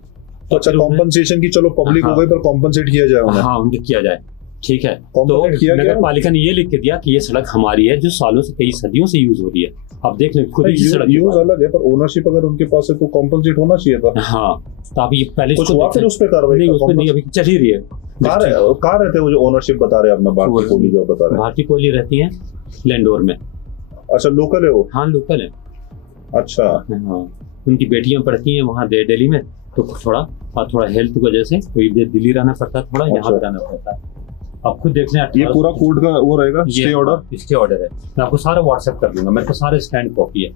तो अच्छा, फिर उन्हें- कॉम्पनसेशन की, चलो पब्लिक हो हाँ। गई, पर कॉम्पनसेट किया जाए उन्हें। हाँ, उनको किया जाए, ठीक है। तो Compensate किया गया? नगर पालिका ने ये लिख के दिया कि ये सड़क हमारी है, जो सालों से, कई सदियों से यूज हो रही है। अब देख लें खुद ही की सड़क की यूज बात। अलग है, पर ओनरशिप अगर उनके पास है तो कॉम्पनसेट होना चाहिए था। हाँ, तो आप ये पहले कुछ इसको हुआ देखें। फिर उस पे कार्रवाई? नहीं, उस पर नहीं, अभी चल ही रही है। कहाँ रहते हैं वो जो ओनरशिप बता रहे हैं अपना, भारतीय कोहली जो बता रहे हैं? भारती कोहली रहती है लैंडोर में। अच्छा, लोकल है वो? हाँ, लोकल है। अच्छा, हाँ, उनकी बेटियां पढ़ती हैं वहाँ दिल्ली में, तो थोड़ा हेल्थ की वजह से तो इधर दिल्ली रहना पड़ता है, थोड़ा यहाँ अच्छा। पे रहना पड़ता है। आप खुद देख लें। ये पूरा कोर्ट का वो रहेगा, स्टे ऑर्डर? स्टे ऑर्डर है। मैं आपको सारा व्हाट्सएप कर दूंगा, मेरे को सारे स्कैन कॉपी है।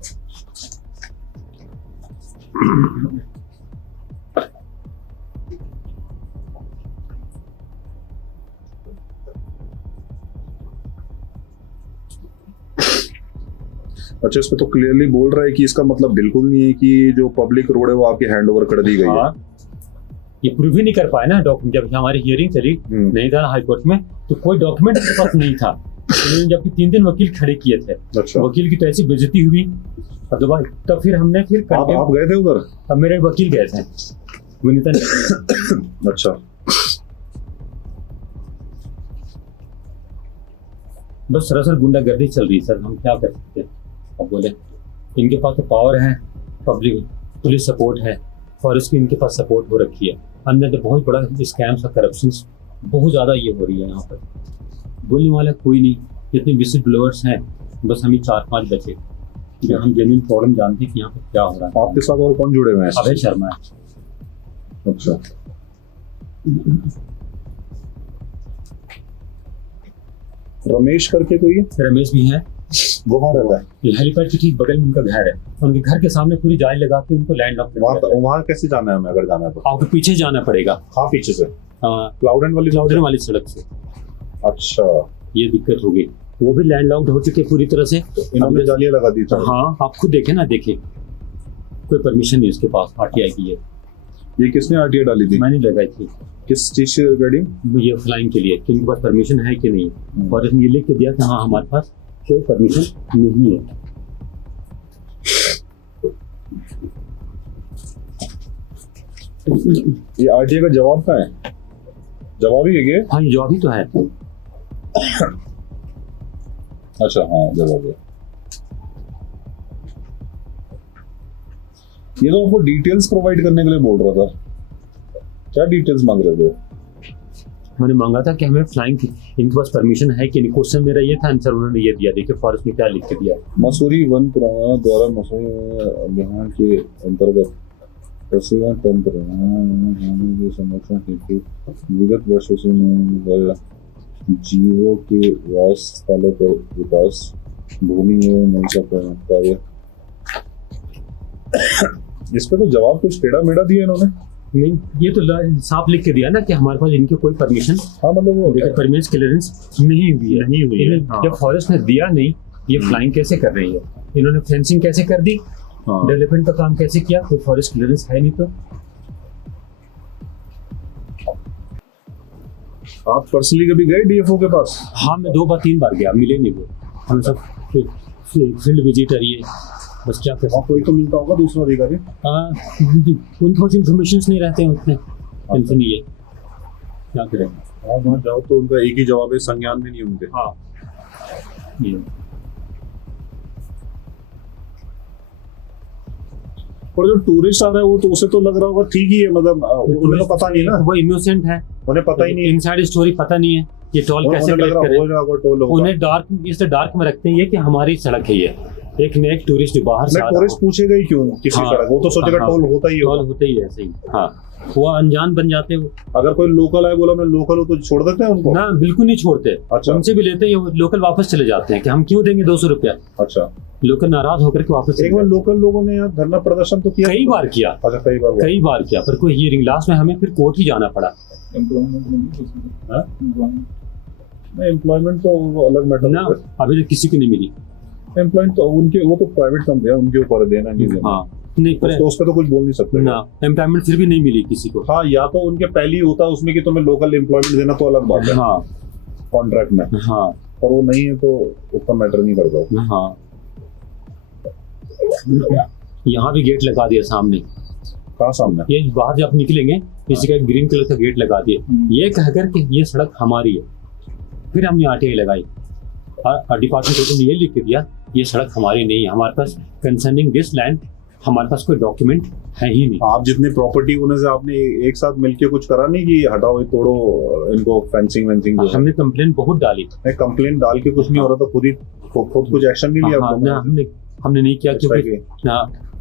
अच्छा, इस पे तो क्लियरली बोल रहा है कि इसका मतलब बिल्कुल नहीं है कि जो पब्लिक रोड है वो आपकी हैंड ओवर कर दी गई है। हाँ, ये प्रूव ही नहीं कर पाए ना डॉक्यूमेंट। जब हमारी हियरिंग चली नहीं था हाई कोर्ट में, तो कोई डॉक्यूमेंट मेरे पास नहीं था। तो जबकि 3 दिन वकील खड़े किए थे। अच्छा, वकील की तो ऐसी बेइज्जती हुई। अब दोबारा तो फिर हमने आप गए थे उधर? अब मेरे वकील गए थे, विनीता ने। अच्छा, बस सरासर गुंडागर्दी चल रही है सर, हम क्या कर सकते हैं। अब बोले इनके पास तो पावर है, पब्लिक पुलिस सपोर्ट है, फॉरेस्ट की इनके पास सपोर्ट हो रखी है। अंदर तो बहुत बड़ा स्कैम्स और करप्शन बहुत ज़्यादा ये हो रही है यहाँ पर। बोलने वाला कोई नहीं, जितने विजिल ब्लोअर्स हैं बस हम ही 4-5 बचे जो हम जेन्युइन प्रॉब्लम जानते हैं कि यहाँ पर क्या हो रहा है। आपके साथ और कौन जुड़े हुए हैं? अभय शर्मा है। अच्छा, रमेश करके कोई है? रमेश भी है, वो कहाँ रहता है? ये हेलीपैड के ठीक बगल में उनका घर है। उनके घर के सामने पूरी जाल लगा के उनको लैंड लॉक वहाँ कैसे जाना है हमें, अगर जाना है तो? आपको पीछे जाना पड़ेगा, हाँ, पीछे से क्लाउडेन वाली सड़क से। अच्छा, ये दिक्कत होगी। वो भी लैंड लॉक्ड हो चुके पूरी तरह से। इन्होंने जालियां लगा दी था। हाँ, आप खुद देखें ना, देखें कोई परमिशन नहीं उसके पास आरटीआई की है। ये किसने आरटीआई डाली थी? मैंने लगाई थी। किस चीज से रिगार्डिंग? ये फ्लाइंग के लिए कि उनके पास परमिशन है कि नहीं, और इसने ये लिख के दिया कि हाँ हमारे पास कोई परमिशन नहीं है। ये आरटीआई का जवाब कहाँ है? जवाब ही है क्या? हाँ, ये जवाब ही तो है। अच्छा हाँ जगह पे। ये तो आपको डिटेल्स प्रोवाइड करने के लिए बोल रहा था, क्या डिटेल्स मांग रहे थे? मैंने मांगा था कि हमें फ्लाइंग की इनके पास परमिशन है कि नहीं। क्वेश्चन मेरा ये था, आंसर उन्होंने ये दिया। देखिए फॉरेस्ट में क्या लिख के दिया। मसूरी वन पुराना द्वारा मसूरी अभियान के अंतर्गत कृषि तंत्र के संरक्षण हेतु विगत वर्षों से जीवों के वास स्थलों पर विकास, भूमि एवं मंचा कार्य। इस पे तो जवाब कुछ टेढ़ा मेढ़ा दिया इन्होंने। नहीं, ये तो साफ लिख के दिया ना कि हमारे पास इनके कोई परमिशन, हाँ मतलब वो परमिशन क्लियरेंस नहीं हुई है। नहीं हुई है, इन्हें जब फॉरेस्ट ने दिया नहीं, ये फ्लाइंग कैसे कर रही है? इन्होंने फेंसिंग कैसे कर दी, डेवलपमेंट का काम कैसे किया? कोई फॉरेस्ट क्लियरेंस है नहीं। तो आप पर्सनली कभी गए डीएफओ के पास? हाँ, मैं 2 बार 3 बार गया, मिले नहीं वो। हम सब फील्ड विजिटर, ये बस क्या कर वहाँ कोई तो मिलता होगा दूसरा अधिकारी। उनके पास इंफॉर्मेशन नहीं रहते हैं उतने, टेंशन नहीं है, क्या करें। हाँ वहाँ जाओ तो उनका एक ही जवाब है, संज्ञान में नहीं उनके। हाँ ये और जो टूरिस्ट आ रहा है वो तो उसे तो लग रहा होगा ठीक ही है, मतलब उन्हें तो पता नहीं ना, वो इनोसेंट है, उन्हें पता ही नहीं है, इनसाइड स्टोरी पता नहीं है ये टोल कैसे उन्हें लग कलेक्ट रहा करें। होगा टोल होगा। उन्हें डार्क, इससे डार्क में रखते हैं ये कि हमारी सड़क है ये। एक नए टूरिस्ट बाहर से आ रहा टूरिस्ट हो, पूछेगा ही क्यों किसी हाँ, सड़क, वो तो सोचेगा हाँ, टोल होता ही टोल होगा। होते ही है, सही। हाँ, वो अनजान बन जाते हैं वो। अगर कोई लोकल आए बोला मैं लोकल हूँ तो छोड़ देते हैं उनको? ना, बिल्कुल नहीं छोड़ते। अच्छा। उनसे भी लेते हैं, ये लोकल वापस चले जाते हैं कि हम क्यों देंगे 200 रुपया। अच्छा, लोकल नाराज होकर के वापस चले एक बार जाते लोकल लोगों ने यहाँ धरना प्रदर्शन तो हैं। किया, कई बार किया, अच्छा कई बार हुआ। कई बार किया, पर कोई हियरिंग, लास्ट में हमें फिर कोर्ट ही जाना पड़ा। एम्प्लॉयमेंट तो अलग मैटर ना, अभी तक किसी को नहीं मिली। एम्प्लॉयमेंट तो उनके, वो तो प्राइवेट कंपनी है, उनके ऊपर देना नहीं देना। हाँ, नहीं, पर तो उस पर तो कुछ बोल नहीं सकते ना, एम्प्लॉयमेंट फिर भी नहीं मिली किसी को। हाँ, या तो उनके पहले ही होता उसमें कि तुम्हें लोकल एम्प्लॉयमेंट देना तो अलग बात है हाँ कॉन्ट्रैक्ट में, हाँ पर वो नहीं है तो उतना मैटर नहीं करता। हाँ। यहाँ भी गेट लगा दिया सामने, कहाँ सामने? ये बाहर जब निकलेंगे किसी का ग्रीन कलर का गेट लगा दिए, ये कहकर कि ये सड़क हमारी है। फिर हमने आरटीआई लगाई और डिपार्टमेंट ने ये लिख के दिया ये सड़क हमारी नहीं है, हमारे पास कंसर्निंग दिस लैंड हमारे पास कोई डॉक्यूमेंट है ही नहीं। आप जितने प्रॉपर्टी होने से आपने एक साथ मिलके कुछ करा नहीं कि हटाओ ये तोड़ो इनको, फेंसिंग वेंसिंग? हमने कंप्लेंट बहुत डाली, कंप्लेन डाल के कुछ नहीं हो रहा तो खुद ही खुद कुछ एक्शन नहीं लिया आप लोगों ने? हमने नहीं किया, क्योंकि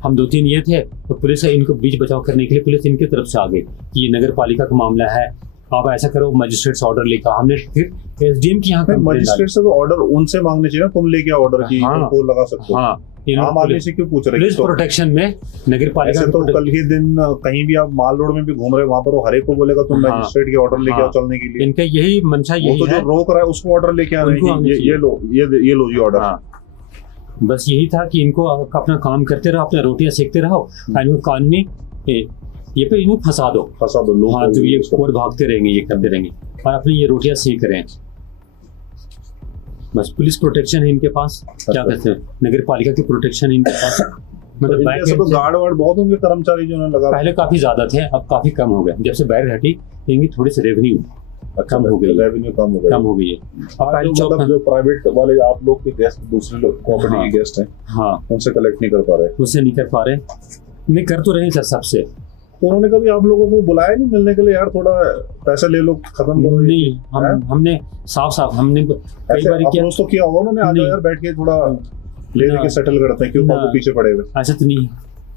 हम 2-3 ये थे तो पुलिस इनको बीच बचाव करने के लिए पुलिस इनके तरफ से आ गई कि ये नगर पालिका का मामला है, आप ऐसा करो, मजिस्ट्रेट से ऑर्डर लेकर। हमने फिर एसडीएम की यहाँ मजिस्ट्रेट से तो ऑर्डर उनसे मांगने चाहिए ना, तुम लेके ऑर्डर की तो लगा सकते हो। हाँ, आम आदमी से क्यों पूछ रहे? पुलिस प्रोटेक्शन में नगर पालिका तो कल के दिन कहीं भी आप माल रोड में भी घूम रहे, वहाँ पर वो हर एक को बोलेगा तुम मजिस्ट्रेट के ऑर्डर लेके आओ चलने के लिए। इनका यही मंशा यही तो जो रोक रहा है उसको ऑर्डर लेके आ रहे हैं, ये लो जी ऑर्डर। बस यही था कि इनको अपना काम करते रहो, अपना रोटियां सेकते रहो, इनको कानूनी ये पे इनको फंसा दो लोग। हाँ, तो ये कोर्ट भागते रहेंगे, ये करते रहेंगे और अपनी ये रोटियां सेक रहे हैं। बस पुलिस प्रोटेक्शन है इनके पास, क्या कहते हैं, नगर पालिका की प्रोटेक्शन है इनके पास। मतलब तो गार्ड वार्ड बहुत होंगे कर्मचारी जो लगा, पहले काफी ज्यादा थे, अब काफी कम हो गए। जब से बैरियर हटी इनकी थोड़ी सी रेवेन्यू कम हो गई, रेवेन्यू कम हो गई है। जो प्राइवेट वाले आप लोग के गेस्ट, दूसरे लोग प्रॉपर्टी के गेस्ट हैं, हाँ, उनसे कलेक्ट नहीं कर पा रहे, उससे नहीं कर पा रहे, नहीं कर तो रहे सर सबसे। तो उन्होंने कभी आप लोगों को बुलाया नहीं मिलने के लिए, यार थोड़ा पैसे ले लो खत्म करो? नहीं, हमने साफ हमने कई बार किया तो किया होगा उन्होंने, आ जाओ यार बैठ के थोड़ा ले लेके सेटल करते हैं, क्यों आपको पीछे पड़े हुए? ऐसा तो नहीं।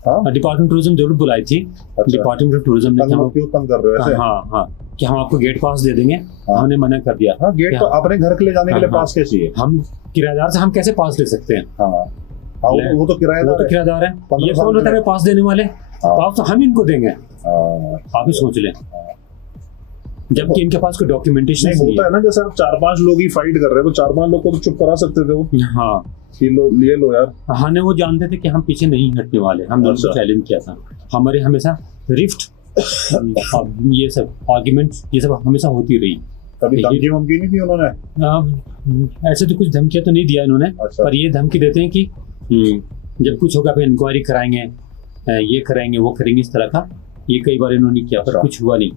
हाँ, डिपार्टमेंट टूरिज्म जरूर बुलाई थी। डिपार्टमेंट ऑफ टूरिज्म ने क्यों तंग कर रहे हो ऐसे? हाँ, कि हम आपको गेट पास दे देंगे, हमने मना कर दिया। हाँ, गेट तो अपने घर के लिए जाने के लिए पास कैसे चाहिए? हम किराएदार से हम कैसे पास ले सकते हैं? वो तो किराएदार है, ये कौन होता है पास देने वाले? पास तो हम इनको देंगे, आप ही सोच लें। जबकि इनके पास कोई डॉक्यूमेंटेशन नहीं होता है ना, जैसे आप 4-5 लोग ही फाइट कर रहे हैं तो 4-5 लोग को तो चुप करा सकते थे वो। हाँ, ले लो यार। हाँ, वो जानते थे कि हम पीछे नहीं हटने वाले, हमने उनको चैलेंज किया था। हमारे हमेशा रिफ्ट ये सब आर्ग्यूमेंट ये सब हमेशा होती रही। कभी धमकी वमकी नहीं दी उन्होंने? ऐसे तो कुछ धमकियां तो नहीं दिया इन्होंने, पर ये धमकी देते हैं कि जब कुछ होगा फिर इंक्वायरी कराएंगे, ये कराएंगे, वो करेंगे, इस तरह का। ये कई बार इन्होंने किया पर कुछ हुआ नहीं।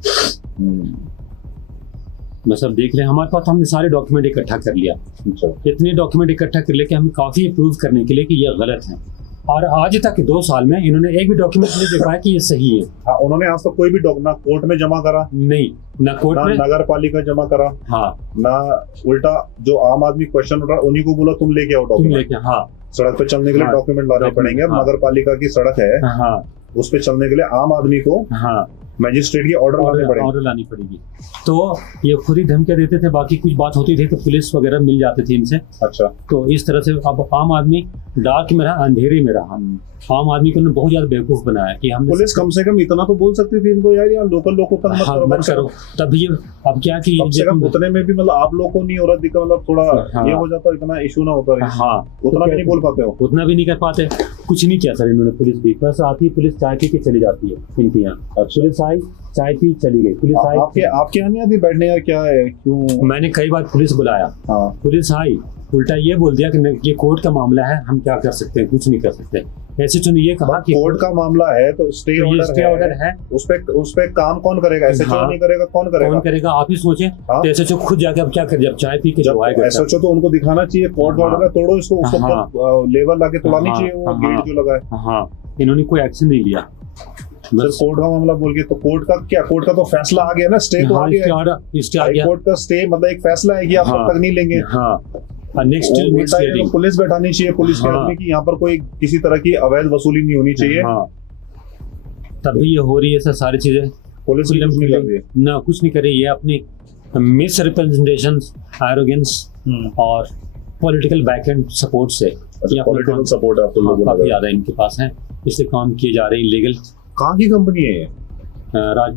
बस अब देख रहे हैं, हमारे पास हमने सारे डॉक्यूमेंट इकट्ठा कर लिया, अच्छा इतने डॉक्यूमेंट इकट्ठा कर लिया कि हम काफ़ी प्रूव करने के लिए कि ये गलत है। और आज तक 2 साल में इन्होंने एक भी डॉक्यूमेंट नहीं दिखाया कि ये सही है। हाँ, उन्होंने आज तक कोई भी ना कोर्ट में जमा करा, नहीं, ना कोर्ट ना में, नगर पालिका जमा करा, हाँ ना उल्टा जो आम आदमी क्वेश्चन उठ रहा उन्हीं को बोला तुम लेके आओ तुम डॉक्यूमेंट। लेके, हाँ सड़क पे चलने के लिए हाँ, डॉक्यूमेंट लाने document, पड़ेंगे। अब हाँ। नगर पालिका की सड़क है, हाँ उस पे चलने के लिए आम आदमी को हाँ मजिस्ट्रेट की ऑर्डर लाने पड़ेंगे। ऑर्डर लानी पड़ेगी। तो ये खुद ही धमकियां देते थे, बाकी कुछ बात होती थी तो पुलिस वगैरह मिल जाती थी इनसे। अच्छा तो इस तरह से अब आम आदमी डार्क में रहा, अंधेरे में रहा। आम आदमी को उन्होंने बहुत ज्यादा बेवकूफ बनाया कि हम पुलिस कम से कम इतना तो बोल सकती थी इनको, यार लोकल लोग को तंग मत हाँ, करो, मत करो। तब ये अब क्या कि कम से कम उतने में भी मतलब आप लोग को नहीं हो रहा दिक्कत, मतलब थोड़ा हाँ। ये हो जाता, इतना इशू ना होता रहे। हाँ उतना भी नहीं बोल पाते हो। उतना भी नहीं कर पाते। कुछ नहीं किया सर इन्होंने, पुलिस भी बस आती है, पुलिस चाय पी के चली जाती है इनके यहाँ। पुलिस आई, चाय पी चली गई, पुलिस आई। आपके यहाँ नहीं आती बैठने, यार क्या है क्यों? मैंने कई बार पुलिस बुलाया, हाँ पुलिस आई, उल्टा ये बोल दिया कि ये कोर्ट का मामला है, हम क्या कर सकते हैं, कुछ नहीं कर सकते। ऐसे चुन ये कहा कि कोर्ट का मामला है तो स्टे ऑर्डर है, उस पे काम कौन करेगा? एसएचओ हाँ। नहीं करेगा, कौन कौन करेगा? करेगा? आप ही सोचे। हाँ। तो एसएचओ खुद जाके अब क्या कर, जब चाय पी के जो आएगा एसएचओ तो उनको दिखाना चाहिए कोर्ट ऑर्डर है, तोड़ो इसको, उसको हाँ। लेबर लाके तोड़ानी हाँ, चाहिए वो हाँ, गेट जो लगा है। हाँ, इन्होंने कोई एक्शन नहीं लिया। सर कोर्ट का मामला बोल के तो कोर्ट का क्या, कोर्ट का तो फैसला आ गया ना, स्टे तो आ गया है। स्टे आ गया। कोर्ट का स्टे मतलब एक फैसला है कि आप तब तक नहीं लेंगे। हाँ, नेक्स्ट उल्टा ये लोग पुलिस बैठानी चाहिए, पुलिस के हाँ। आदमी की यहाँ पर कोई किसी तरह की अवैध वसूली नहीं होनी चाहिए। हाँ, तभी ये हो रही है सर सारी चीजें। पुलिस भी कुछ नहीं कर रही है। ना कुछ नहीं कर रही है, अपनी मिस रिप्रेजेंटेशन, एरोगेंस और पॉलिटिकल बैकएंड सपोर्ट से ये अपना पॉलिटिकल काम- सपोर्ट है आप लोगों काफी को? ज्यादा इनके पास है, इसलिए काम किए जा रहे हैं इलीगल। कहाँ की कंपनी है ये?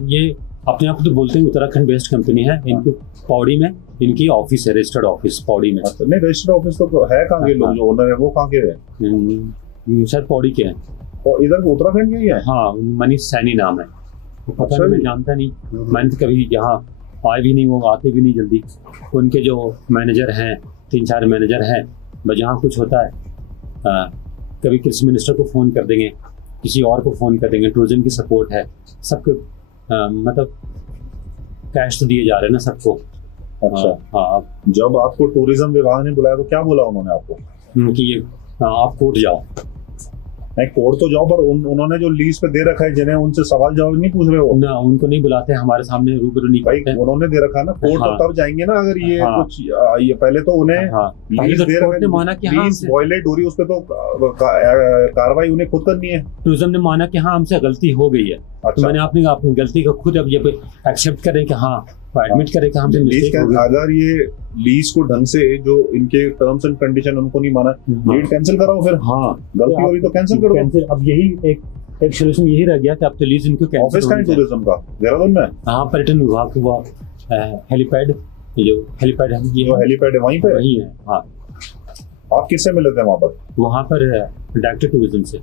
ये अपने आप को तो बोलते हैं उत्तराखंड बेस्ड कंपनी है। इनकी पौड़ी में इनकी ऑफिस है, रजिस्टर्ड ऑफिस पौड़ी में। अच्छा, नहीं रजिस्टर्ड ऑफिस तो है कहाँ के लोग जो ओनर है वो कहाँ के है? शायद पौड़ी के हैं। और इधर उत्तराखंड के ही है? हाँ, मनीष सैनी नाम है। पता अच्छा नहीं, मैं जी। जानता नहीं, मैंने तो कभी यहाँ आए भी नहीं, वो आते भी नहीं जल्दी। उनके जो मैनेजर हैं, 3-4 मैनेजर हैं, बस जहाँ कुछ होता है कभी कृषि मिनिस्टर को फ़ोन कर देंगे, किसी और को फ़ोन कर देंगे, टूरिज्म की सपोर्ट है सबके, मतलब कैश तो दिए जा रहे हैं ना सबको। अच्छा, हाँ, जब आपको टूरिज्म विभाग ने बुलाया तो क्या बोला उन्होंने आपको? कि ये आप कोर्ट जाओ। नहीं कोर्ट तो जाओ, पर उन्होंने जो लीज पे दे रखा है जिन्हें, उनसे सवाल जवाब नहीं पूछ रहे हो? ना, उनको नहीं बुलाते, हमारे सामने रूबरू नहीं भाई करते। उन्होंने दे रखा है ना, कोर्ट हाँ। तो तब जाएंगे ना अगर ये हाँ। कुछ ये पहले तो उन्हें हाँ, पहले लीज तो दे कोर्ट ने माना कि हाँ, लीज हमसे- वायलेट हो रही है, उस पे तो कार्रवाई उन्हें खुद करनी है। टूरिज्म ने माना कि हाँ हमसे गलती हो गई है। तो अच्छा, मैंने अपनी गलती को खुद अब ये एक्सेप्ट करें कि हाँ, एडमिट करें कि हमसे लीज मिस्टेक हो गई। अगर ये लीज को ढंग से जो इनके टर्म्स एंड कंडीशन उनको नहीं माना, हाँ। लीड कैंसिल कराओ फिर। हाँ, गलती हो रही तो कैंसिल कर दो। कैंसिल। अब यही एक सोल्यूशन यही रह गया कि अब तो लीज इनको ऑफिस कैंसिल का है होनी चाहिए। टूरिज्म का देहरादून में? हाँ, पर्यटन विभाग के वो हेलीपैड, जो हेलीपैड है जो हेलीपैड है वहीं पे? वही है। हाँ, आप किससे मिले थे वहां पर? वहाँ पर डायरेक्टर टूरिज्म से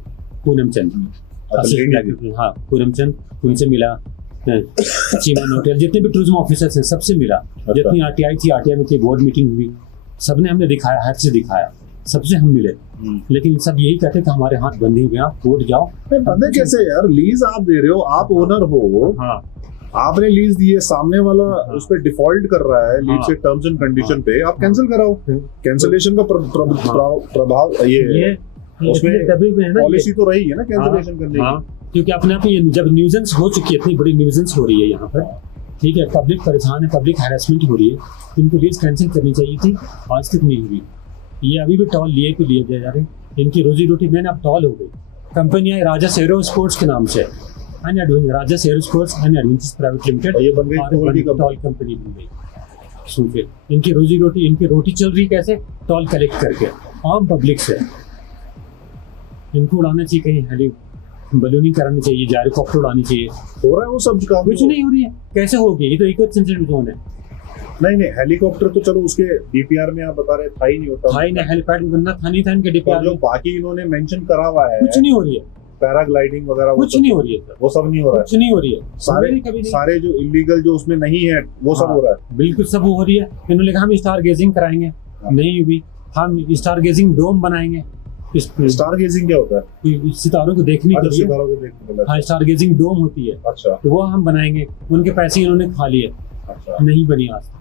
पूनम चंद, अच्छा, असिस्टेंट लेडी थी। डायरेक्टर, हाँ पूनम चंद, उनसे मिला। चीमन होटल, जितने भी टूरिज्म ऑफिसर्स हैं सबसे मिला। जितनी आरटीआई थी, आरटीआई में की बोर्ड मीटिंग हुई, सबने हमने दिखाया, हाथ से दिखाया, सबसे हम मिले। लेकिन सब यही कहते कि हमारे हाथ बंधे हुए हैं, आप कोर्ट जाओ। बंदे कैसे यार? लीज आप दे रहे हो, आप ओनर हो, हाँ, आपने लीज दी है, सामने वाला उस पर डिफॉल्ट कर रहा है लीज हाँ। के टर्म्स एंड कंडीशन पे, आप कैंसिल कराओ। कैंसिलेशन का प्रभाव ये उसमें दबे हुए हैं ना ये। पॉलिसी तो रही है ना कैंसिलेशन करने हाँ, की। क्योंकि अपने आप ही जब न्यूजेंस हो चुकी है, इतनी बड़ी न्यूजेंस हो रही है यहाँ पर, ठीक है, पब्लिक परेशान है, पब्लिक हैरेसमेंट हो रही है, तो इनको लीज कैंसिल करनी चाहिए थी, आज तक नहीं हुई। ये अभी भी टॉल लिए पे लिए जा रहे हैं, इनकी रोजी रोटी मैंने अब टॉल हो गई। कंपनियां राजा एरो स्पोर्ट्स के नाम से, Raja Aero Sports and Adventures Private Limited, और ये बन गई टोल की कंपनी। टॉल कंपनी बन गई। सोचिए, इनकी रोजी रोटी, इनकी रोटी चल रही कैसे? टॉल कलेक्ट करके आम पब्लिक से। इनको उड़ाना चाहिए कहीं, हेली बलूनिंग करानी चाहिए, हेलीकॉप्टर उड़ानी चाहिए। हो रहा है वो सब काम? कुछ नहीं हो रही है, कैसे होगी? ये तो इको सेंसिटिव जोन है। नहीं हेलीकॉप्टर तो चलो उसके डीपीआर में आप बता रहे था ही नहीं होता। भाई ने हेलीपैड में बनना था नहीं था इनके और डीपीआर जो में। बाकी इन्होंने मेंशन करा हुआ है, कुछ नहीं हो रही है, पैराग्लाइडिंग वगैरह, वो कुछ सब- नहीं हो रही है सर, वो सब नहीं हो रहा है। कुछ नहीं हो रही है। सारे हमने कभी नहीं, सारे जो इलीगल जो उसमें नहीं है वो सब हाँ। हो रहा है। बिल्कुल सब हो रही है। इन्होंने कहा हम स्टार गेजिंग कराएंगे, नहीं हुई। हम स्टार गेजिंग डोम बनाएंगे, स्टार गेजिंग क्या होता है? सितारों को देखने के अच्छा, लिए। सितारों को देखने के लिए। हाँ, स्टार गेजिंग डोम होती है, अच्छा तो वो हम बनाएंगे। उनके पैसे इन्होंने खा लिए, अच्छा। नहीं बनी आज।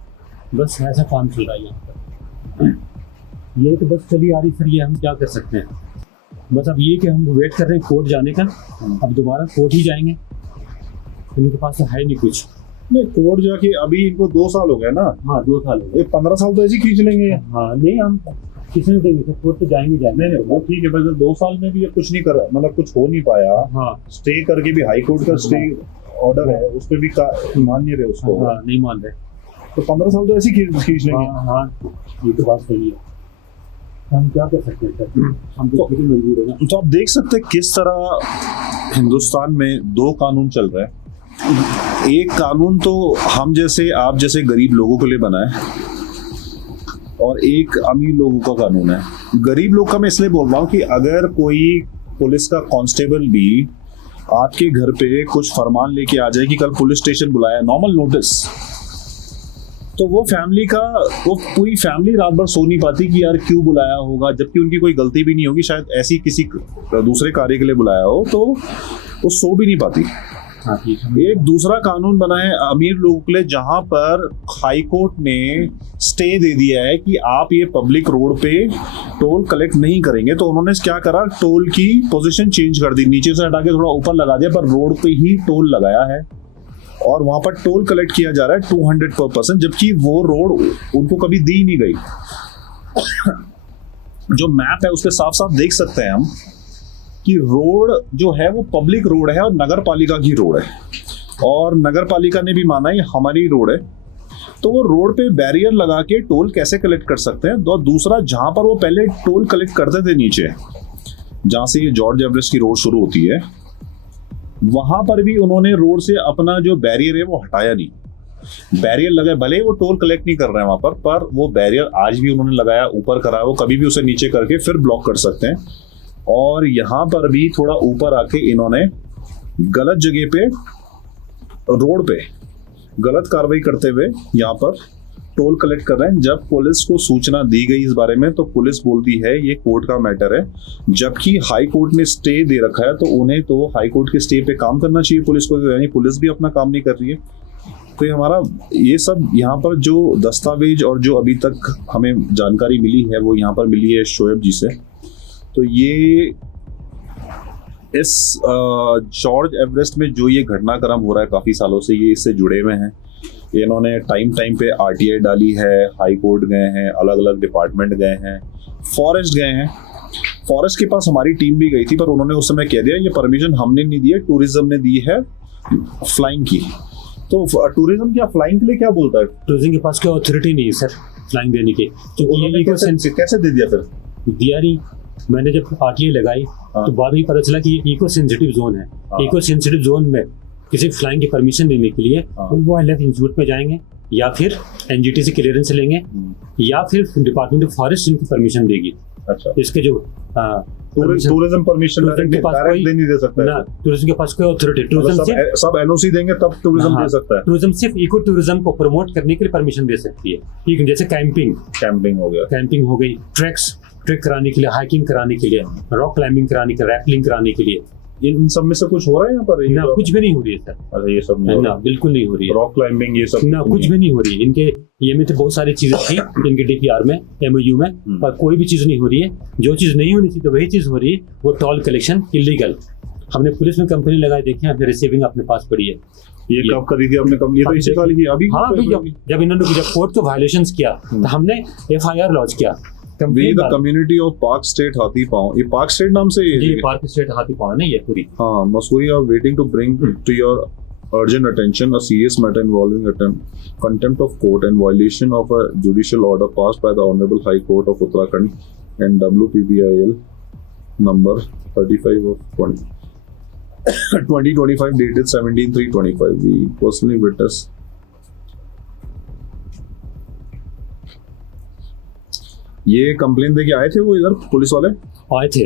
बस ऐसा काम चल रहा है यहाँ पर। ये तो बस चली आ रही सर, ये हम क्या कर सकते हैं। बस अब ये कि हम वेट कर रहे हैं कोर्ट जाने का, अब दोबारा कोर्ट ही जाएंगे, इनके पास तो है नहीं कुछ। नहीं, कोर्ट जाके अभी इनको 2 साल हो गए ना। हाँ 2 साल हो गए। 15 साल तो ऐसे ही खींच लेंगे। हाँ नहीं, हम किसी ने देंगे सर, कोर्ट तो जाएंगे जाएंगे। नहीं वो ठीक है, पर 2 साल में भी ये कुछ नहीं कर रहा, मतलब कुछ हो नहीं पाया। हाँ स्टे करके भी हाई कोर्ट का स्टे ऑर्डर है, उस पर भी मान नहीं रहे उसको। हाँ नहीं मान रहे, तो 15 साल तो ऐसे ही खींच लेंगे। हाँ ये तो बात सही है। हम क्या कर सकते हैं सर, हम तो खुद ही मजबूर है ना। तो आप देख सकते हैं किस तरह हिंदुस्तान में 2 कानून चल रहे हैं। एक कानून तो हम जैसे आप जैसे गरीब लोगों के लिए बना है, और एक अमीर लोगों का कानून है। गरीब लोग का मैं इसलिए बोल रहा हूँ कि अगर कोई पुलिस का कांस्टेबल भी आपके घर पे कुछ फरमान लेके आ जाए कि कल पुलिस स्टेशन बुलाया, नॉर्मल नोटिस, तो वो पूरी फैमिली रात भर सो नहीं पाती कि यार क्यों बुलाया होगा, जबकि उनकी कोई गलती भी नहीं होगी, शायद ऐसी किसी दूसरे कार्य के लिए बुलाया हो, तो वो सो भी नहीं पाती। हाँ ठीक है। एक दूसरा कानून बना है अमीर लोगों के लिए, जहां पर हाई कोर्ट ने स्टे दे दिया है कि आप ये पब्लिक रोड पे टोल कलेक्ट नहीं करेंगे। तो उन्होंने क्या करा, टोल की पोजीशन चेंज कर दी, नीचे से हटा के थोड़ा ऊपर लगा दिया, पर रोड पे ही टोल लगाया है और वहां पर टोल कलेक्ट किया जा रहा है 200 पर पर्सन, जबकि वो रोड उनको कभी दी नहीं गई। जो मैप है उसपे साफ साफ देख सकते हैं हम कि रोड जो है वो पब्लिक रोड है और नगर पालिका की रोड है, और नगर पालिका ने भी माना ये हमारी रोड है। तो वो रोड पे बैरियर लगा के टोल कैसे कलेक्ट कर सकते हैं। और दूसरा, जहां पर वो पहले टोल कलेक्ट करते थे नीचे, जहां से ये जॉर्ज एवरेस्ट की रोड शुरू होती है, वहां पर भी उन्होंने रोड से अपना जो बैरियर है वो हटाया नहीं। बैरियर लगा, भले वो टोल कलेक्ट नहीं कर रहे हैं वहां पर वो बैरियर आज भी उन्होंने लगाया, ऊपर करा, वो कभी भी उसे नीचे करके फिर ब्लॉक कर सकते हैं। और यहाँ पर भी थोड़ा ऊपर आके इन्होंने गलत जगह पे रोड पे गलत कार्रवाई करते हुए यहाँ पर टोल कलेक्ट कर रहे हैं। जब पुलिस को सूचना दी गई इस बारे में तो पुलिस बोलती है ये कोर्ट का मैटर है, जबकि हाई कोर्ट ने स्टे दे रखा है, तो उन्हें तो हाई कोर्ट के स्टे पे काम करना चाहिए पुलिस को, यानी पुलिस भी अपना काम नहीं कर रही है। तो ये हमारा ये सब यहाँ पर जो दस्तावेज और जो अभी तक हमें जानकारी मिली है वो यहाँ पर मिली है शोएब जी से। तो ये इस जॉर्ज एवरेस्ट में जो ये घटनाक्रम हो रहा है काफ़ी सालों से, ये इससे जुड़े हुए हैं। इन्होंने टाइम पे आरटीआई डाली है, हाई कोर्ट गए हैं, अलग अलग डिपार्टमेंट गए हैं, फॉरेस्ट गए हैं। फॉरेस्ट के पास हमारी टीम भी गई थी, पर उन्होंने उस समय कह दिया ये परमिशन हमने नहीं दी है, टूरिज्म ने दी है फ्लाइंग की। तो टूरिज्म क्या फ्लाइंग के लिए क्या बोलता है? टूरिज्म के पास कोई अथॉरिटी नहीं है सर फ्लाइंग देने की, क्योंकि कैसे दे दिया? फिर दिया नहीं। मैंने जब आरटीआई लगाई तो बाद में पता चला कि ये इको सेंसिटिव जोन है। इको सेंसिटिव जोन में किसी फ्लाइंग की परमिशन लेने के लिए वो वाइल्ड लाइफ इंस्टीट्यूट में जाएंगे, या फिर एनजीटी से क्लियरेंस लेंगे, या फिर डिपार्टमेंट ऑफ फॉरेस्ट इनकी परमिशन देगी। अच्छा, इसके जो टूरिज्म परमिशन के पास कोई नहीं दे सकता ना, टूरिज्म के पास कोई अथॉरिटी, टूरिज्म सब एनओसी देंगे तब टूरिज्म दे सकता है। टूरिज्म सिर्फ इको टूरिज्म को प्रमोट करने के लिए परमिशन दे सकती है। ठीक है, जैसे कैंपिंग हो गया, कैंपिंग हो गई, ट्रैक कराने के लिए, हाइकिंग कराने के लिए, रॉक क्लाइंबिंग कराने के लिए, रैपलिंग कराने के लिए। इन सब में से कुछ हो रहा है यहाँ पर? ना कुछ भी नहीं हो रही है सर। अच्छा, ये सब नहीं, ना बिल्कुल नहीं हो रही है। रॉक क्लाइंबिंग ये सब ना कुछ भी नहीं हो रही है। इनके ये में तो बहुत सारी चीजें थी इनके डीपीआर में, एमओयू में, पर कोई भी चीज नहीं हो रही है। जो चीज नहीं होनी चाहिए तो वही चीज हो रही है, वो टोल कलेक्शन इलीगल। हमने पुलिस में कंपनी लगाई, देखिए हमने रिसीविंग अपने पास पड़ी है। ये कब करी थी आपने कंपनी? ये तो इसी साल की अभी। हाँ भाई, जब इन्होंने जब कोर्ट को वायलेशंस किया तो हमने एफआईआर लॉन्च किया। We the community of Park State Hathipao, ये Park State नाम से जी, Park State Hathipao नहीं है पूरी। हाँ, Mussoorie are waiting to bring to your urgent attention a serious matter involving contempt of court and violation of a judicial order passed by the Honorable High Court of Uttarakhand and WPBIL number 35 of 2025 dated 17/3/25. We personally witnessed ये complain देके आए थे वो इधर police वाले आए थे,